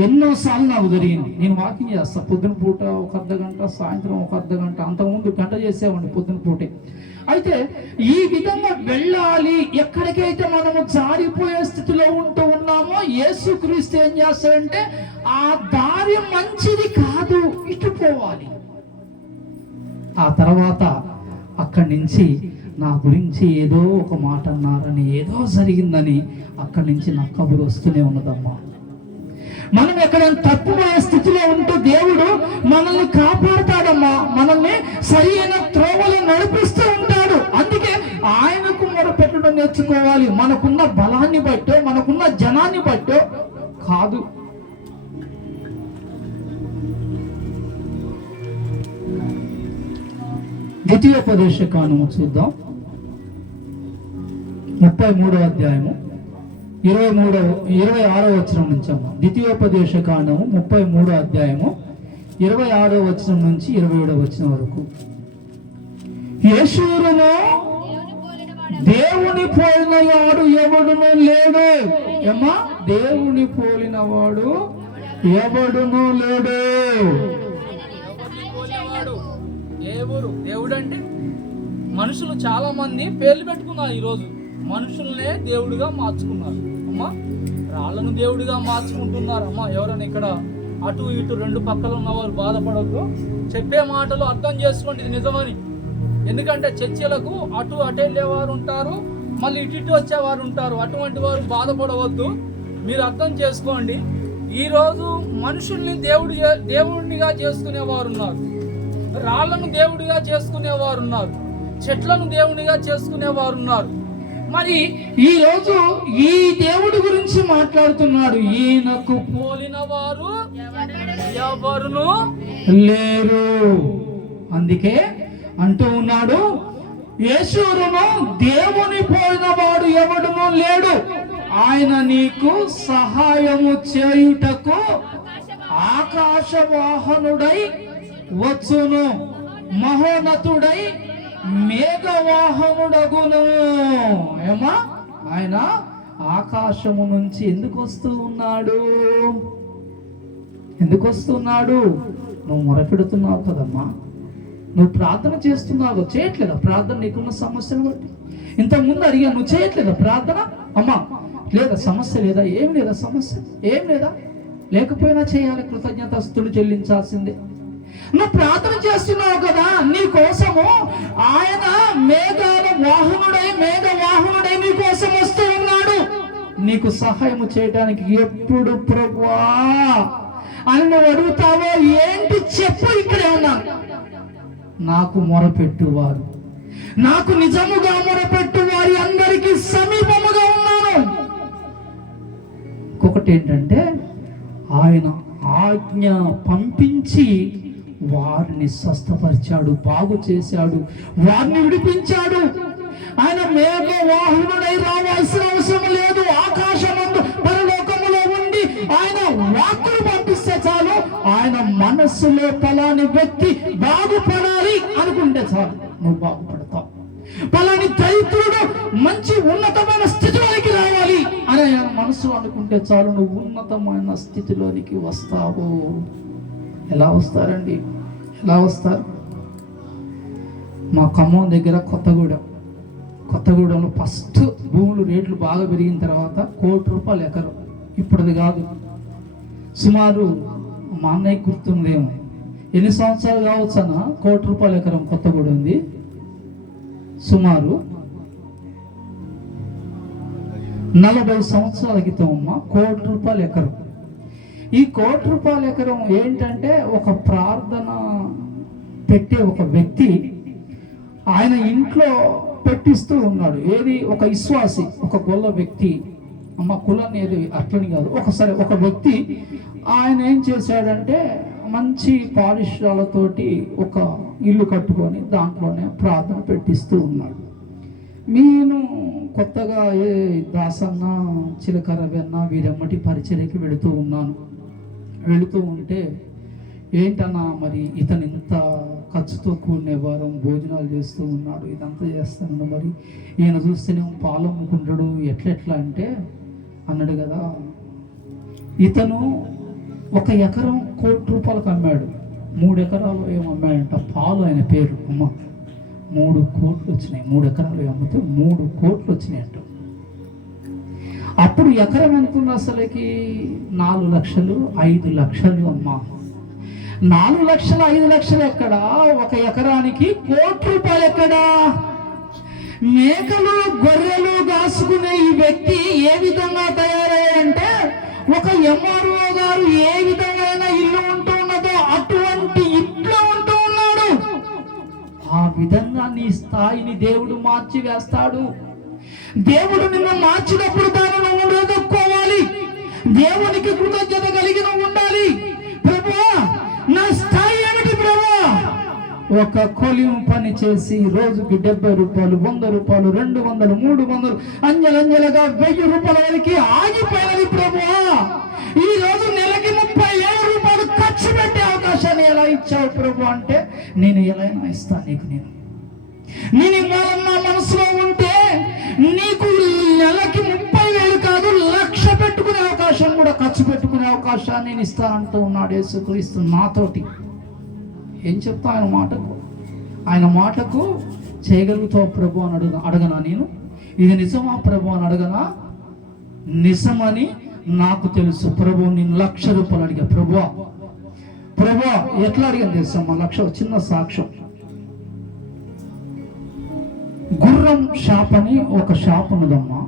ఎన్నోసార్లు నాకు జరిగింది. నేను వాకింగ్ చేస్తాను పొద్దున పూట ఒక అర్ధగంట, సాయంత్రం ఒక అర్ధగంట, అంతకుముందు గంట చేసేవాడిని పొద్దున పూటే. అయితే ఈ విధంగా వెళ్ళాలి. ఎక్కడికైతే మనము జారిపోయే స్థితిలో ఉంటూ ఉన్నామో యేసుక్రీస్తు ఏం చేస్తాడంటే ఆ దారి మంచిది కాదు, ఇటు పోవాలి. ఆ తర్వాత అక్కడి నుంచి నా గురించి ఏదో ఒక మాట అన్నారని, ఏదో జరిగిందని అక్కడి నుంచి నా కబురు వస్తూనే ఉన్నదమ్మా. మనం ఎక్కడైనా తప్పుపోయే స్థితిలో ఉంటూ దేవుడు మనల్ని కాపాడుతాడమ్మా, మనల్ని సరి అయిన త్రోవలో నడిపిస్తూ ఉంటాడు. అందుకే ఆయనకు మొరపెట్టడం నేర్చుకోవాలి. మనకున్న బలాన్ని బట్టో, మనకున్న జనాన్ని బట్టో కాదు. ద్వితీయోపదేశ కాండము చూద్దాం, 33వ అధ్యాయము 26వ వచనం నుంచి అమ్మ. ద్వితీయోపదేశ కాండము 33వ అధ్యాయము 26వ వచనం నుంచి 27వ వచనం వరకు. యేషూరులో దేవుని పోలిన వాడు ఎవడునూ లేడు. ఏమ్మా, దేవుని పోలిన వాడు ఎవడునూ లేడు. దేవుడు అంటే మనుషులు చాలా మంది పేర్లు పెట్టుకున్నారు. ఈరోజు మనుషులనే దేవుడిగా మార్చుకున్నారు అమ్మా. రాళ్లను దేవుడిగా మార్చుకుంటున్నారు అమ్మా. ఎవరైనా ఇక్కడ అటు ఇటు రెండు పక్కల ఉన్నవారు బాధపడద్దు. చెప్పే మాటలు అర్థం చేసుకోండి, ఇది నిజమని. ఎందుకంటే చర్చలకు అటు వెళ్ళేవారు ఉంటారు, మళ్ళీ ఇటు వచ్చేవారు ఉంటారు. అటువంటి వారు బాధపడవద్దు, మీరు అర్థం చేసుకోండి. ఈరోజు మనుషుల్ని దేవుడినిగా చేసుకునేవారు ఉన్నారు, రాళ్లను దేవుడిగా చేసుకునేవారు ఉన్నారు, చెట్లను దేవుడిగా చేసుకునేవారు ఉన్నారు. మరి ఈ రోజు ఈ దేవుడి గురించి మాట్లాడుతున్నాడు. ఈయనకు పోలిన వారు ఎవరును లేరు. అందుకే అంటూ ఉన్నాడు, యేషూరును దేవుని పోలిన వాడు ఎవడునూ లేడు. ఆయన నీకు సహాయము చేయుటకు ఆకాశ వాహనుడై వచ్చును, మహోన్నతుడై మేఘవాహనుడగును. ఏమా, ఆయన ఆకాశము నుంచి ఎందుకు వస్తున్నాడు? నువ్వు మొరపెడుతున్నావు కదమ్మా, నువ్వు ప్రార్థన చేస్తున్నావు, చేయట్లేదా ప్రార్థన? నీకున్న సమస్యను బట్టి ఇంతకుముందు అడిగా, నువ్వు చేయట్లేదా ప్రార్థన? అమ్మా, లేదా సమస్య లేదా? ఏం లేదా సమస్య? ఏం లేదా? లేకపోయినా చేయాలి, కృతజ్ఞతాస్తులు చెల్లించాల్సిందే. నువ్వు ప్రార్థన చేస్తున్నావు కదా, నీ కోసము ఆయన మేఘవాహనుడై నీ కోసం వస్తూ ఉన్నాడు. నీకు సహాయం చేయడానికి ఎప్పుడు ప్రభువా అని నువ్వు అడుగుతావో ఏంటి చెప్పు. ఇక్కడే ఉన్నాను. నాకు మొరపెట్టువారు, నాకు నిజముగా మొరపెట్టు వారి అందరికీ సమీపముగా ఉన్నాను. ఇంకొకటి ఏంటంటే, ఆయన ఆజ్ఞ పంపించి వారిని స్వస్థపరిచాడు, బాగు చేశాడు, వారిని విడిపించాడు. ఆయన మేఘవాహనుడై రావాల్సిన అవసరం లేదు. ఆకాశమందు పరలోకములో ఉండి ఆయన వాక్కును పంపిస్తే చాలు. ఆయన మనస్సులో పలాని వ్యక్తి బాగుపడాలి అనుకుంటే చాలు, నువ్వు బాగుపడతావు. పలాని దరిద్రుడు మంచి ఉన్నతమైన స్థితిలోనికి రావాలి అని ఆయన మనసు అనుకుంటే చాలు, నువ్వు ఉన్నతమైన స్థితిలోనికి వస్తావు. ఎలా వస్తారండి? ఎలా వస్తారు? మా ఖమ్మం దగ్గర కొత్తగూడెంలో ఫస్ట్ భూములు రేట్లు బాగా పెరిగిన తర్వాత ₹1,00,00,000 ఎకరం. ఇప్పుడుది కాదు, సుమారు మా అన్నయ్య గుర్తుందేమో, ఎన్ని సంవత్సరాలు కావచ్చు అన్న ₹1,00,00,000 ఎకరం కొత్తగూడెం ఉంది. సుమారు 40 సంవత్సరాల క్రితం అమ్మ ₹1,00,00,000 ఎకరం. ఈ ₹1,00,00,000 ఎకరం ఏంటంటే, ఒక ప్రార్థన పెట్టే ఒక వ్యక్తి ఆయన ఇంట్లో పెట్టిస్తూ ఉన్నాడు. ఏది? ఒక విశ్వాసి, ఒక గొల్ల వ్యక్తి. అమ్మ కులాన్ని ఏది అట్లని కాదు, ఒక వ్యక్తి ఆయన ఏం చేశాడంటే, మంచి పాలిష్యాలతోటి ఒక ఇల్లు కట్టుకొని దాంట్లోనే ప్రార్థన పెట్టిస్తూ ఉన్నాడు. నేను కొత్తగా దాసన్న, చిలకర వెన్న వీరమ్మటి పరిచర్యకి వెళుతూ ఉంటే, ఏంటన్నా మరి ఇతను ఇంత ఖర్చుతో కూడిన వారం భోజనాలు చేస్తూ ఉన్నాడు, ఇదంతా చేస్తాను, మరి ఈయన చూస్తేనే పాలమ్ముకుంటాడు, ఎట్లా అంటే అన్నాడు కదా. ఇతను 1 ఎకరం ₹1,00,00,000 అమ్మాడు. 3 ఎకరాలు ఏమో అమ్మాడంట. పాలు ఆయన పేరు అమ్మ. 3 కోట్లు వచ్చినాయి. 3 ఎకరాలు అమ్మితే 3 కోట్లు వచ్చినాయంట. అప్పుడు ఎకరం ఎంత ఉంది అసలుకి? 4 లక్షలు 5 లక్షలు అమ్మ. 4 లక్షలు 5 లక్షలు ఎక్కడా? 1 ఎకరానికి ₹1,00,00,000 ఎక్కడా? మేకలు గొర్రెలు కాసుకునే ఈ వ్యక్తి ఏ విధంగా తయారయ్యాడంటే, ఒక ఎంఆర్ఓ గారు ఏ విధమైన ఇల్లు ఉంటూ ఉన్నదో అటువంటి ఇంట్లో ఉంటూ ఉన్నాడు. ఆ విధంగా నీ స్థాయిని దేవుడు మార్చి వేస్తాడు. దేవుడు నిన్ను మార్చినప్పుడు దాన్ని నువ్వు ఎదుర్కోవాలి. దేవునికి కృతజ్ఞత కలిగిన ఉండాలి. ప్రభువా నా స్థాయి ఏమిటి ప్రభువా? ఒక కొలిం పని చేసి రోజుకి 70 రూపాయలు, 100 రూపాయలు, 200, 300, అంజలంజలుగా 1000 రూపాయల వరకు ఆగిపోయినది ప్రభువా. ఈ రోజు నెలకి 30,000 రూపాయలు ఖర్చు పెట్టే అవకాశాన్ని ఎలా ఇచ్చావు ప్రభు అంటే, నేను ఎలా ఇస్తాను నీకు. నేను నా మనసులో ఉంటే నీకు నెలకి 30,000 కాదు, 1,00,000 పెట్టుకునే అవకాశం కూడా, ఖర్చు పెట్టుకునే అవకాశాన్ని నేను ఇస్తానంటూ ఉన్నాడు యేసుక్రీస్తు నాతోటి. ఏం చెప్తా ఆయన మాటకు చేయగలుగుతావు ప్రభు అని అడగనా నేను? ఇది నిజమా ప్రభు అని అడగనా? నిజమని నాకు తెలుసు ప్రభు. నేను 1,00,000 రూపాయలు అడిగా ప్రభు. ఎట్లా అడిగాను తెలుసమ్మా? 1,00,000. చిన్న సాక్ష్యం. గుర్రం షాప్ అని ఒక షాప్ ఉన్నదమ్మా.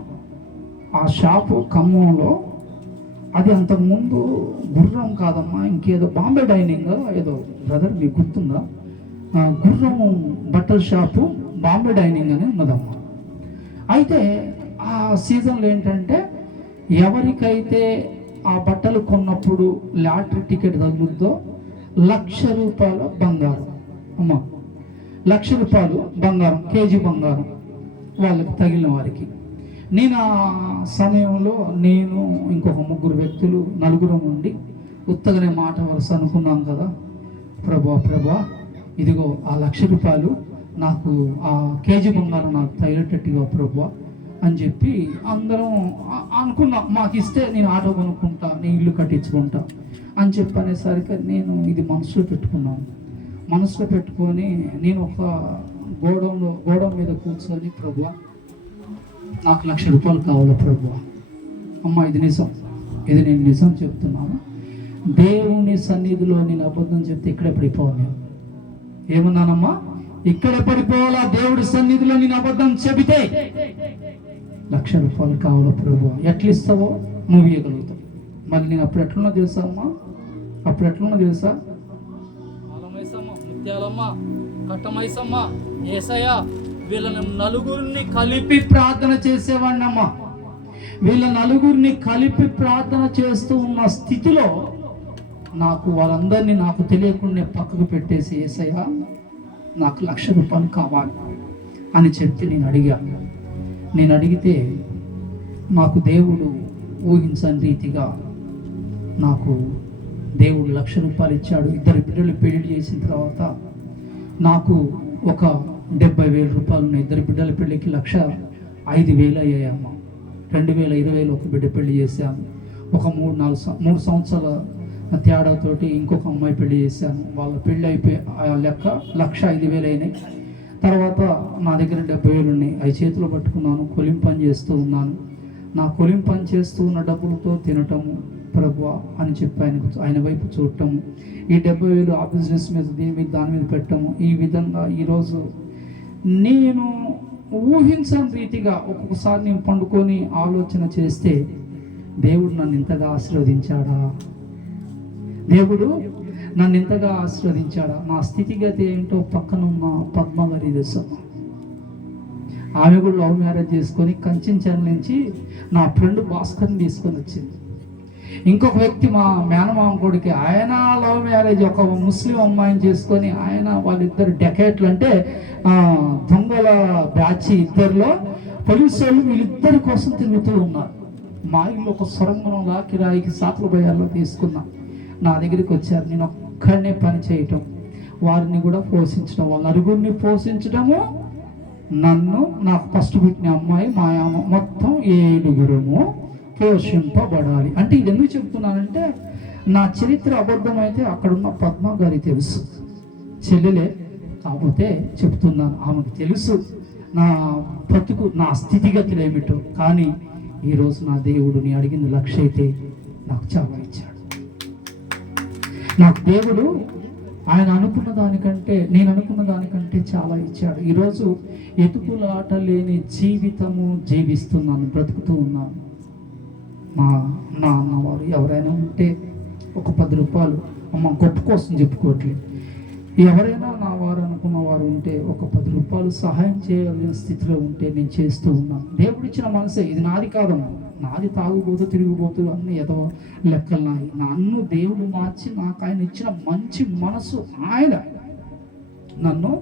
ఆ షాపు ఖమ్మంలో. అది అంతకుముందు గుర్రం కాదమ్మా, ఇంకేదో బాంబే డైనింగ్ ఏదో, బ్రదర్ మీకు గుర్తుందా? గుర్రం బట్టల షాపు బాంబే డైనింగ్ అని ఉన్నదమ్మా. అయితే ఆ సీజన్లో ఏంటంటే, ఎవరికైతే ఆ బట్టలు కొన్నప్పుడు లాటరీ టికెట్ తగులుద్దో 1,00,000 రూపాయల బంగారం అమ్మా, 1,00,000 రూపాయలు బంగారం, కేజీ బంగారం వాళ్ళకి తగిలిన వారికి. నేను ఆ సమయంలో నేను ఇంకొక 3 వ్యక్తులు, 4 ఉండి ఉత్తగనే మాట వరుస అనుకున్నాం కదా, ప్రభా ఇదిగో ఆ 1,00,000 రూపాయలు నాకు, ఆ కేజీ బంగారం నాకు తగిలేటట్టుగా ప్రభా అని చెప్పి అందరం అనుకున్నాం. మాకు ఇస్తే నేను ఆటో కొనుక్కుంటా, నేను ఇల్లు కట్టించుకుంటా అని చెప్పి అనేసరికి నేను ఇది మనసులో పెట్టుకొని నేను ఒక గోడౌన్ మీద కూర్చొని ప్రభువా నాకు 1,00,000 రూపాయలు కావాలి ప్రభువా. అమ్మ ఇది నిజం, ఇది నేను నిజం చెప్తున్నాను. దేవుని సన్నిధిలో నేను అబద్ధం చెప్తే ఇక్కడే పడిపోవాలి. ఏమన్నానమ్మా? ఇక్కడే పడిపోవాలా? దేవుడి సన్నిధిలో నేను అబద్ధం చెబితే 1,00,000 రూపాయలు కావాలా ప్రభువా. ఎట్లా ఇస్తావో నువ్వు ఇవ్వగలుగుతావు. మళ్ళీ నేను అప్పుడు ఎట్లున్నా తెలుసా అమ్మా? ముత్యాలమ్మ, కట్టమైసమ్మ, యేసయ్య, వీళ్ళని నలుగురిని కలిపి ప్రార్థన చేసేవాడిని అమ్మా. వీళ్ళ నలుగురిని కలిపి ప్రార్థన చేస్తూ ఉన్న స్థితిలో నాకు వాళ్ళందరినీ నాకు తెలియకుండా పక్కకు పెట్టేసి, యేసయ్య నాకు 1,00,000 రూపాయలు కావాలి అని చెప్పి నేను అడిగితే నాకు దేవుడు ఊహించని రీతిగా నాకు దేవుడు 1,00,000 రూపాయలు ఇచ్చాడు. 2 బిడ్డలు పెళ్లి చేసిన తర్వాత నాకు ఒక 70,000 రూపాయలు ఉన్నాయి. 2 బిడ్డల పెళ్లికి 1,05,000 అయ్యాయమ్మ. 2020లో ఒక బిడ్డ పెళ్లి చేశాను. ఒక 3 సంవత్సరాల తేడాతోటి ఇంకొక అమ్మాయి పెళ్లి చేశాను. వాళ్ళ పెళ్లి అయిపోయి ఆ లెక్క 1,05,000 అయినాయి. తర్వాత నా దగ్గర 70,000 ఉన్నాయి. అవి చేతిలో పట్టుకున్నాను. కొలిం పని చేస్తూ ఉన్నాను. నా కొలిం పని చేస్తూ ఉన్న డబ్బులతో తినటము ప్రభువా అని చెప్పి ఆయన వైపు చూడటము, ఈ 70,000 ఆ బిజినెస్ మీద దాని మీద పెట్టము. ఈ విధంగా ఈరోజు నేను ఊహించని రీతిగా ఒక్కొక్కసారి నేను పండుకొని ఆలోచన చేస్తే, దేవుడు నన్ను ఇంతగా ఆశీర్వదించాడా? నా స్థితిగతి ఏంటో పక్కన ఉన్న పద్మ గారి తెలుసు. ఆమె కూడా లవ్ మ్యారేజ్ చేసుకొని కంచెంచర్ల నుంచి నా ఫ్రెండ్ భాస్కర్ని తీసుకొని వచ్చింది. ఇంకొక వ్యక్తి మా మేనమామ కొడుకు, ఆయన లవ్ మ్యారేజ్ ఒక ముస్లిం అమ్మాయిని చేసుకొని వాళ్ళిద్దరు డెకేట్లు అంటే దొంగల బ్యాచ్. ఇద్దరిలో పోలీసు వాళ్ళు వీళ్ళిద్దరి కోసం తిరుగుతూ ఉన్నారు. మా ఇల్లు ఒక సొరంగంలా కిరాయికి సాకులు బయాల్లో తీసుకున్నా. నా దగ్గరికి వచ్చారు. నేను ఒక్కడనే పని చేయటం, వారిని కూడా పోషించడం, వాళ్ళ నలుగురిని పోషించడము, నన్ను నాకు ఫస్ట్ పుట్టిన అమ్మాయి మా అమ్మ, మొత్తం 7 పోషింపబడాలి. అంటే ఇది ఎందుకు చెప్తున్నానంటే, నా చరిత్ర అబద్ధమైతే అక్కడున్న పద్మ గారికి తెలుసు, చెల్లెలే కాకపోతే చెప్తున్నాను. ఆమెకు తెలుసు నా బ్రతుకు, నా స్థితిగతులు ఏమిటో. కానీ ఈరోజు నా దేవుడు నీ అడిగింది 1,00,000 అయితే నాకు చాలా ఇచ్చాడు. నాకు దేవుడు నేను అనుకున్న దానికంటే చాలా ఇచ్చాడు. ఈరోజు ఎతుకులాట లేని జీవితము జీవిస్తున్నాను, బ్రతుకుతూ ఉన్నాను. నా అన్నవారు ఎవరైనా ఉంటే ఒక 10 రూపాయలు, అమ్మ గొప్ప కోసం చెప్పుకోవట్లేదు, ఎవరైనా నా వారు అనుకున్న వారు ఉంటే ఒక 10 రూపాయలు సహాయం చేయగలిగిన స్థితిలో ఉంటే నేను చేస్తూ ఉన్నాను. దేవుడిచ్చిన మనసే, ఇది నాది కాదమ్మా. నాది తాగుబోతూ తిరిగిపోతూ అన్ని ఏదో లెక్కలు నాయి. నన్ను దేవుడు మార్చి నాకు ఆయన ఇచ్చిన మంచి మనసు, ఆయన నన్ను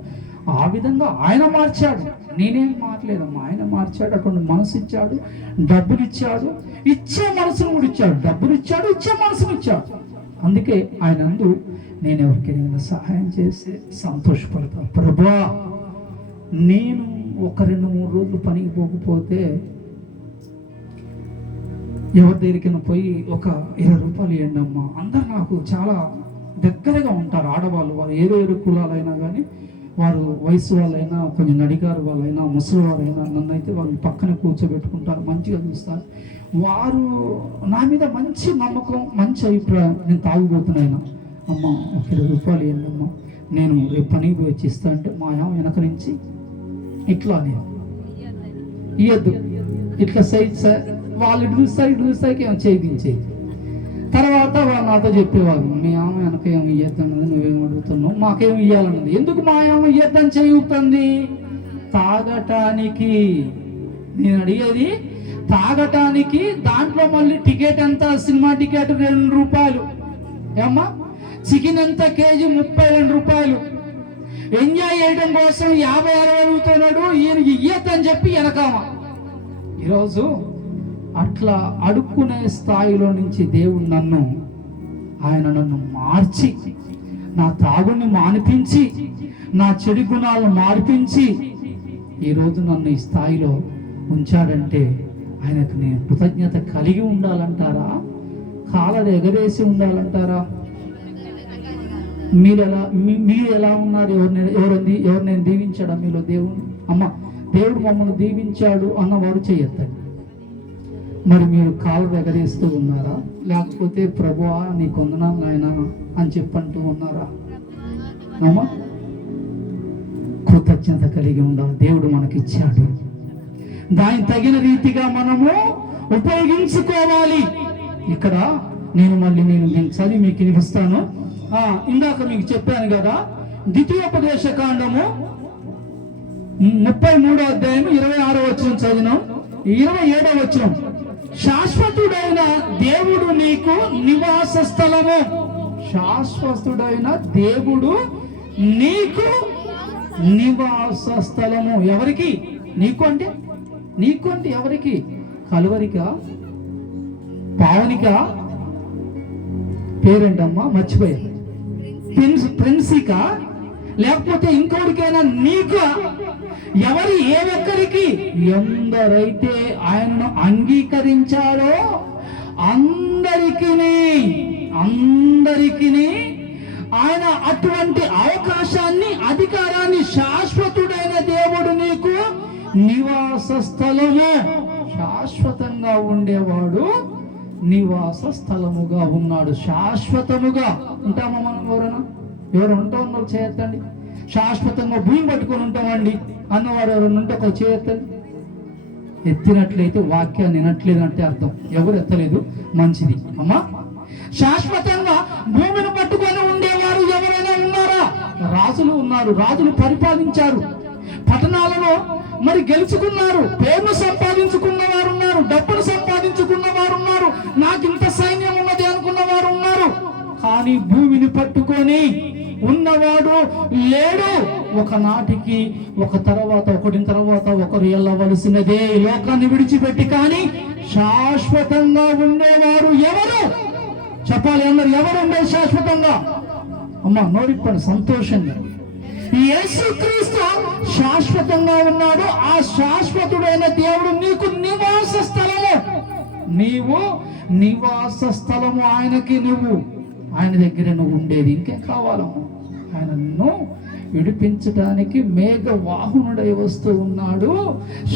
ఆ విధంగా ఆయన మార్చాడు. నేనేం మారలేదమ్మా, ఆయన మార్చాడు. అటువంటి మనసు ఇచ్చాడు, డబ్బులు ఇచ్చాడు, ఇచ్చే మనసును కూడా ఇచ్చాడు. డబ్బులు ఇచ్చాడు, ఇచ్చే మనసును ఇచ్చాడు. అందుకే ఆయన అందు నేను ఎవరికైనా సహాయం చేసి సంతోషపడతాను. ప్రభువా, నేను ఒక 2-3 రోజులు పనికి పోకపోతే ఎవరి దగ్గరికైనా పోయి ఒక 20 రూపాయలు ఇవ్వండి అమ్మా. అందరు నాకు చాలా దగ్గరగా ఉంటారు ఆడవాళ్ళు. వారు ఏదో కులాలైనా కానీ, వారు వయసు వాళ్ళైనా, కొంచెం నడిగారు వాళ్ళైనా, ముసలి వారైనా, నన్నైతే వాళ్ళు పక్కన కూర్చోబెట్టుకుంటారు, మంచిగా చూస్తారు. వారు నా మీద మంచి నమ్మకం, మంచి అభిప్రాయం. నేను తాగుబోతున్నాయినా, అమ్మ ఒక 20 రూపాయలు ఇవ్వండి అమ్మా, నేను రేపు పనికి పోయి వచ్చి ఇస్తా అంటే మా వెనక నుంచి ఇట్లా నేను ఇవ్వద్దు, ఇట్లా సైడ్ వాళ్ళు ఇటు ఏమో చేయించేది. తర్వాత వాళ్ళు నాతో చెప్పేవాళ్ళు, మీ ఆమె వెనక ఏమి ఇవ్వద్దన్నది, నువ్వేం అడుగుతున్నావు, మాకేమి ఇవ్వాలన్నది. ఎందుకు మా ఆమె ఇవ్వద్దని చేయుతుంది? తాగటానికి. నేను అడిగేది తాగటానికి. దాంట్లో మళ్ళీ టికెట్ ఎంత? సినిమా టికెట్ 2 రూపాయలు. ఏమ్మా, చికెన్ ఎంత కేజీ? 32 రూపాయలు. ఎంజాయ్ చేయడం కోసం 50-60 అడుగుతున్నాడు. ఈయన ఇయ్యద్దని చెప్పి వెనకామా. ఈరోజు అట్లా అడుక్కునే స్థాయిలో నుంచి దేవుడు నన్ను మార్చి, నా తాగుని మానిపించి, నా చెడు గుణాలను మార్పించి ఈరోజు నన్ను ఈ స్థాయిలో ఉంచాడంటే ఆయనకు నేను కృతజ్ఞత కలిగి ఉండాలంటారా? కాళ్ళ ఎగరేసి ఉండాలంటారా? మీరు ఎలా ఉన్నారు? ఎవరు నేను దీవించాడా మీలో దేవుని? అమ్మ, దేవుడు మమ్మల్ని దీవించాడు అన్నవారు చేయొద్దండి. మరి మీరు కాళ్ళు ఎగరేస్తూ ఉన్నారా? లేకపోతే ప్రభువా నీ కొందనాలు నాయనా అని చెప్పంటూ ఉన్నారా? అమ్మ, కృతజ్ఞత కలిగి ఉండాలి. దేవుడు మనకిచ్చాడు, దానికి తగిన రీతిగా మనము ఉపయోగించుకోవాలి. ఇక్కడ నేను చదివి మీకు వినిపిస్తాను. ఇందాక మీకు చెప్పాను కదా, ద్వితీయోపదేశ కాండము 33వ అధ్యాయం 26వ వచనం చదివినాం. 27వ వచనం, శాశ్వతుడైన దేవుడు నీకు నివాస స్థలము. శాశ్వతుడైన దేవుడు నీకు నివాస స్థలము. ఎవరికి? నీకు అంటే ఎవరికి? కలువరికా? పావనికా? పేరేంటమ్మా మర్చిపోయా? ప్రిన్సికా? లేకపోతే ఇంకోటికైనా? నీకు? ఎవరు? ఏ ఒక్కరికి? ఎందరైతే ఆయనను అంగీకరించారో అందరికీ ఆయన అటువంటి అవకాశాన్ని, అధికారాన్ని, శాశ్వతుడైన దేవుడు నీకు నివాస స్థలము, శాశ్వతంగా ఉండేవాడు నివాస స్థలముగా ఉన్నాడు. శాశ్వతముగా ఉంటామా మనం? ఎవరు ఉంటామో చేయొద్దండి. శాశ్వతంగా భూమి పట్టుకొని ఉంటామండి అన్నవారు ఎవరైనా ఉంటే ఒక చేయొద్దండి. ఎత్తినట్లయితే వాక్యాన్ని వినట్లేదంటే అర్థం. ఎవరు ఎత్తలేదు, మంచిది. అమ్మా, శాశ్వతంగా భూమిని పట్టుకొని ఉండేవారు ఎవరైనా ఉన్నారా? రాజులు ఉన్నారు, రాజులు పరిపాలించారు, పట్టణాలను మరి గెలుచుకున్నారు, పేరును సంపాదించుకున్న వారు ఉన్నారు, డబ్బును సంపాదించుకున్న వారు ఉన్నారు, నాకు ఇంత సైన్యం ఉన్నది అనుకున్న వారు ఉన్నారు. కానీ భూమిని పట్టుకొని ఉన్నవాడు లేడు. ఒకనాటికి ఒకరిని తర్వాత ఒకరు వెళ్ళవలసినదే ఈ లోకాన్ని విడిచిపెట్టి. కానీ శాశ్వతంగా ఉండేవారు ఎవరు? చెప్పాలి అందరు. ఎవరు ఉండేది శాశ్వతంగా? అమ్మ నోరిప్పండి సంతోషంగా. యేసుక్రీస్తు శాశ్వతంగా ఉన్నాడు. ఆ శాశ్వతుడైన దేవుడు నీకు నివాస స్థలము. నీవు నివాస స్థలము ఆయనకి. ఆయన దగ్గర నువ్వు ఉండేది. ఇంకేం కావాలమ్మా? ఆయనను విడిపించడానికి మేఘ వాహనుడై వస్తూ ఉన్నాడు,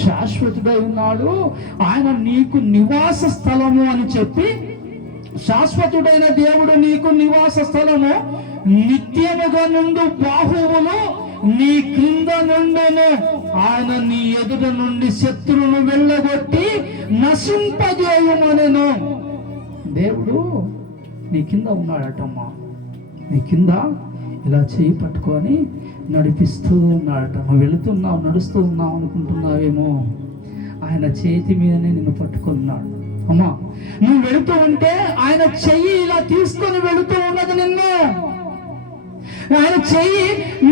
శాశ్వతుడై ఉన్నాడు. ఆయన నీకు నివాస స్థలము అని చెప్పి, శాశ్వతుడైన దేవుడు నీకు నివాస స్థలము. నిత్యముగా నుండు బాహువులు నీ క్రింద నుండును. ఆయన నీ ఎదుట నుండి శత్రువును వెళ్ళగొట్టి నశింపజేయుమనెను. దేవుడు నీ కింద ఉన్నాడటమ్మా. నీ కింద ఇలా చేయి పట్టుకొని నడిపిస్తూ ఉన్నాడట. నువ్వు వెళుతున్నావు, నడుస్తూ ఉన్నావు అనుకుంటున్నావేమో. ఆయన చేతి మీదనే నిన్ను పట్టుకున్నాడు. అమ్మా, నువ్వు వెళుతూ ఉంటే ఆయన చెయ్యి ఇలా తీసుకొని వెళుతూ ఉన్నది నిన్ను. ఆయన చెయ్యి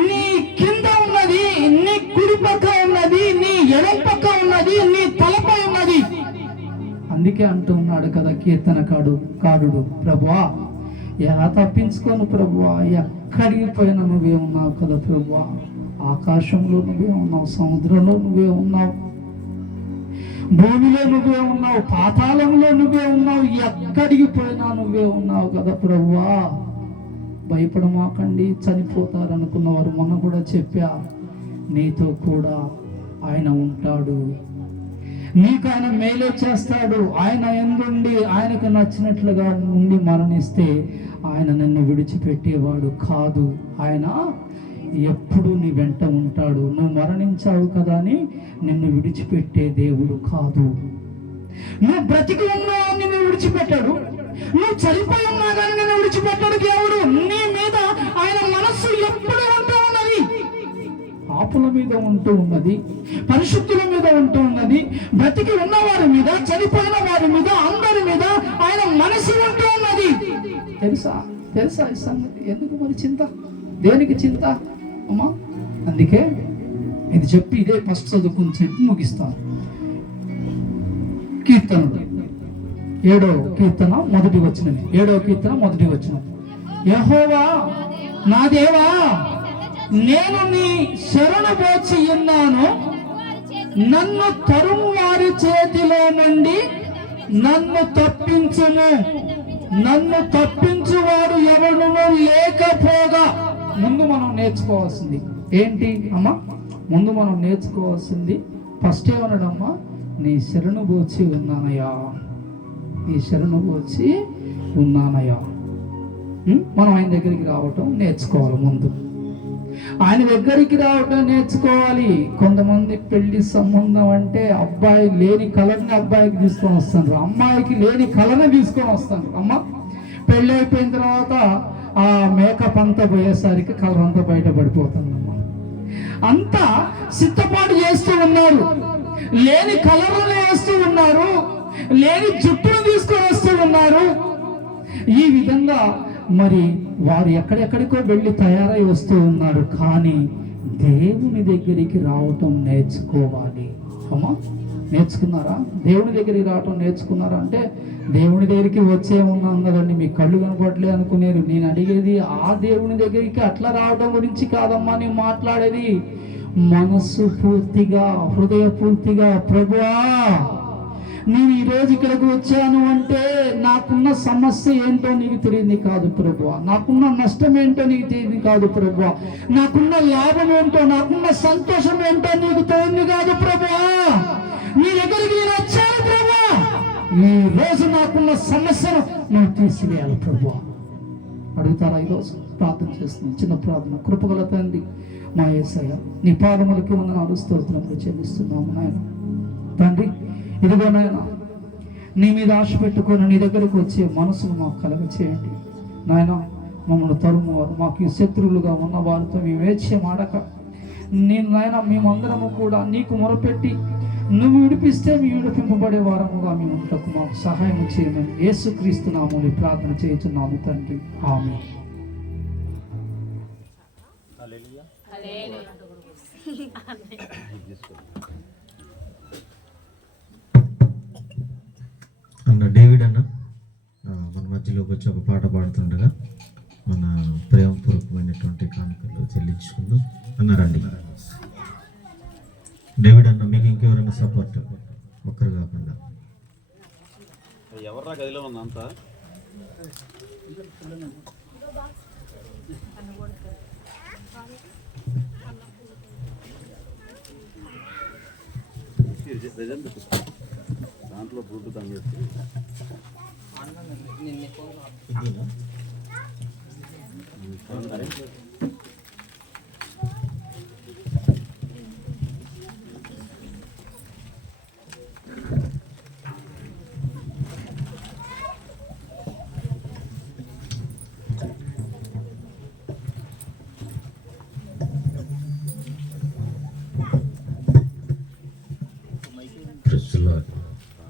నీ కింద ఉన్నది, నీ కుడి పక్క ఉన్నది, నీ ఎడం పక్క ఉన్నది, నీ తలపై ఉన్నది. అందుకే అంటూ ఉన్నాడు కదా కీర్తనకారుడు, ప్రభువా ఎలా తప్పించుకోను ప్రభువా, ఎక్కడికి పోయినా నువ్వే ఉన్నావు కదా ప్రభువా. ఆకాశంలో నువ్వే ఉన్నావు, సముద్రంలో నువ్వే ఉన్నావు, భూమిలో నువ్వే ఉన్నావు, పాతాళంలో నువ్వే ఉన్నావు, ఎక్కడికి పోయినా నువ్వే ఉన్నావు కదా ప్రభువా. భయపడమాకండి, చనిపోతారనుకున్న వారు మొన్న కూడా చెప్పా, నీతో కూడా ఆయన ఉంటాడు, నీకు ఆయన మేలే చేస్తాడు. ఆయన ఎందుండి ఆయనకు నచ్చినట్లుగా ఉండి మరణిస్తే ఆయన నిన్ను విడిచిపెట్టేవాడు కాదు. ఆయన ఎప్పుడు నీ వెంట ఉంటాడు. నువ్వు మరణించావు కదా అని నిన్ను విడిచిపెట్టే దేవుడు కాదు. నువ్వు బ్రతికి ఉన్నా నిన్ను విడిచిపెట్టాడు, నువ్వు చనిపోయి ఉన్నా కానీ నిన్ను విడిచిపెట్టాడు దేవుడు. నీ మీద ఆయన మనస్సు ఎప్పుడు ఉంటూ ఉన్నది, పాపుల మీద ఉంటూ ఉన్నది, పరిశుద్ధుల మీద ఉంటూ ఉన్నది, బ్రతికి ఉన్నవారి మీద, చనిపోయిన వారి మీద, అందరి మీద ఆయన మనసు ఉంటూ ఉన్నది. తెలుసా ఈ సంగతి? ఎందుకు మరి చింత, దేనికి చింత అమ్మా? అందుకే ఇది చెప్పి ఇదే ఫస్ట్ చదువుకుని చెప్పి ముగిస్తాను. కీర్తనలు 7వ కీర్తన మొదటి వచనం. యెహోవా నా దేవా, నేను నీ శరణు పోచి ఉన్నాను, నన్ను తరుము వారి చేతిలో నుండి నన్ను తప్పించుము. నన్ను తప్పించువాడు ఎవడునూ లేకపోగా. ముందు మనం నేర్చుకోవాల్సింది ఏంటి అమ్మా? ముందు మనం నేర్చుకోవాల్సింది ఫస్ట్ ఏమన్నాడమ్మా? నీ శరణు పోచి ఉన్నానయ్యా, నీ శరణు పోచి ఉన్నానయ్యా. మనం ఆయన దగ్గరికి రావటం నేర్చుకోవాలి. ముందు ఆయన దగ్గరికి రావటం నేర్చుకోవాలి. కొంతమంది పెళ్లి సంబంధం అంటే అబ్బాయి లేని కలర్ని అబ్బాయికి తీసుకొని వస్తాను, అమ్మాయికి లేని కలర్ని తీసుకొని వస్తాను. అమ్మ, పెళ్ళి అయిపోయిన తర్వాత ఆ మేకప్ అంతా పోయేసరికి కలర్ అంతా బయటపడిపోతుందమ్మా. అంతా సిద్ధపాటు చేస్తూ ఉన్నారు, లేని కలర్లను వేస్తూ ఉన్నారు, లేని జుట్టును తీసుకొని వస్తూ ఉన్నారు. ఈ విధంగా మరి వారు ఎక్కడెక్కడికో వెళ్ళి తయారై వస్తూ ఉన్నారు. కానీ దేవుని దగ్గరికి రావటం నేర్చుకోవాలి. అమ్మా, నేర్చుకున్నారా? దేవుని దగ్గరికి రావటం నేర్చుకున్నారా? అంటే దేవుని దగ్గరికి వచ్చే ఉన్నాం కదండి, మీ కళ్ళు కనపడలే అనుకునేది. నేను అడిగేది ఆ దేవుని దగ్గరికి అట్లా రావడం గురించి కాదమ్మా, నేను మాట్లాడేది మనస్సు పూర్తిగా, హృదయపూర్తిగా, ప్రభువా నేను ఈరోజు ఇక్కడికి వచ్చాను అంటే నాకున్న సమస్య ఏంటో నీకు తెలియదు కాదు ప్రభువా, నాకున్న నష్టం ఏంటో నీకు తెలియదు కాదు ప్రభువా, నాకున్న లాభం ఏంటో, నాకున్న సంతోషం ఏంటో నీకు తెలియదు కాదు ప్రభువా. నీ దగ్గరికి నేను వచ్చాను ప్రభువా, ఈ రోజు నాకున్న సమస్యను నువ్వు తీసివేయాలి ప్రభువా. అడుగుతారా? ఈరోజు ప్రార్థన చేస్తున్నాను, చిన్న ప్రార్థన. కృపగల తండ్రి మా యేసయ్య, నీ పాదములకి వందనాలు స్తోత్రములు చెల్లిస్తున్నాము నాయన. తండ్రి, ఇదిగో నాయన, నీ మీద ఆశ పెట్టుకొని నీ దగ్గరకు వచ్చే మనసును మాకు కలగ చేయండి నాయన. మమ్మల్ని తరుమువారు, మాకు ఈ శత్రువులుగా ఉన్న వారితో మేము వేచ్యమాడక నేను నాయన, మేమందరము కూడా నీకు మొరపెట్టి నువ్వు విడిపిస్తే మీ విడిపింపబడే వారముగా మేము ఉంటకు మాకు సహాయం చేయమని యేసుక్రీస్తు నామములో ప్రార్థన చేయుచున్నాము తండ్రి, ఆమేన్. అన్న డేవిడ్ అన్న మన మధ్యలోకి వచ్చి ఒక పాట పాడుతుండగా మన ప్రేమపూర్వకమైనటువంటి కానుకలు చెల్లించుకుందాం అన్నారండి. డేవిడ్ అన్న, మీకు ఇంకెవరైనా సపోర్ట్ ఒక్కరు కాకుండా? ఎవర్రా గదిలో ఉందంతా? దాంట్లో బ్లూటూత్ అని చెప్పి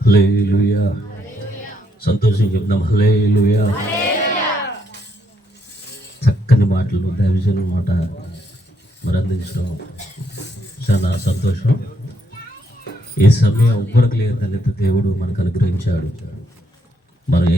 హల్లెలూయా. సంతోషం చెప్దాం. హల్లెలూయా. చక్కని మాటలు దైవజనుల మాట మరి అందించడం చాలా సంతోషం. ఈ సమయం ఉబ్బరకు లేని దేవుడు మనకు అనుగ్రహించాడు. మరి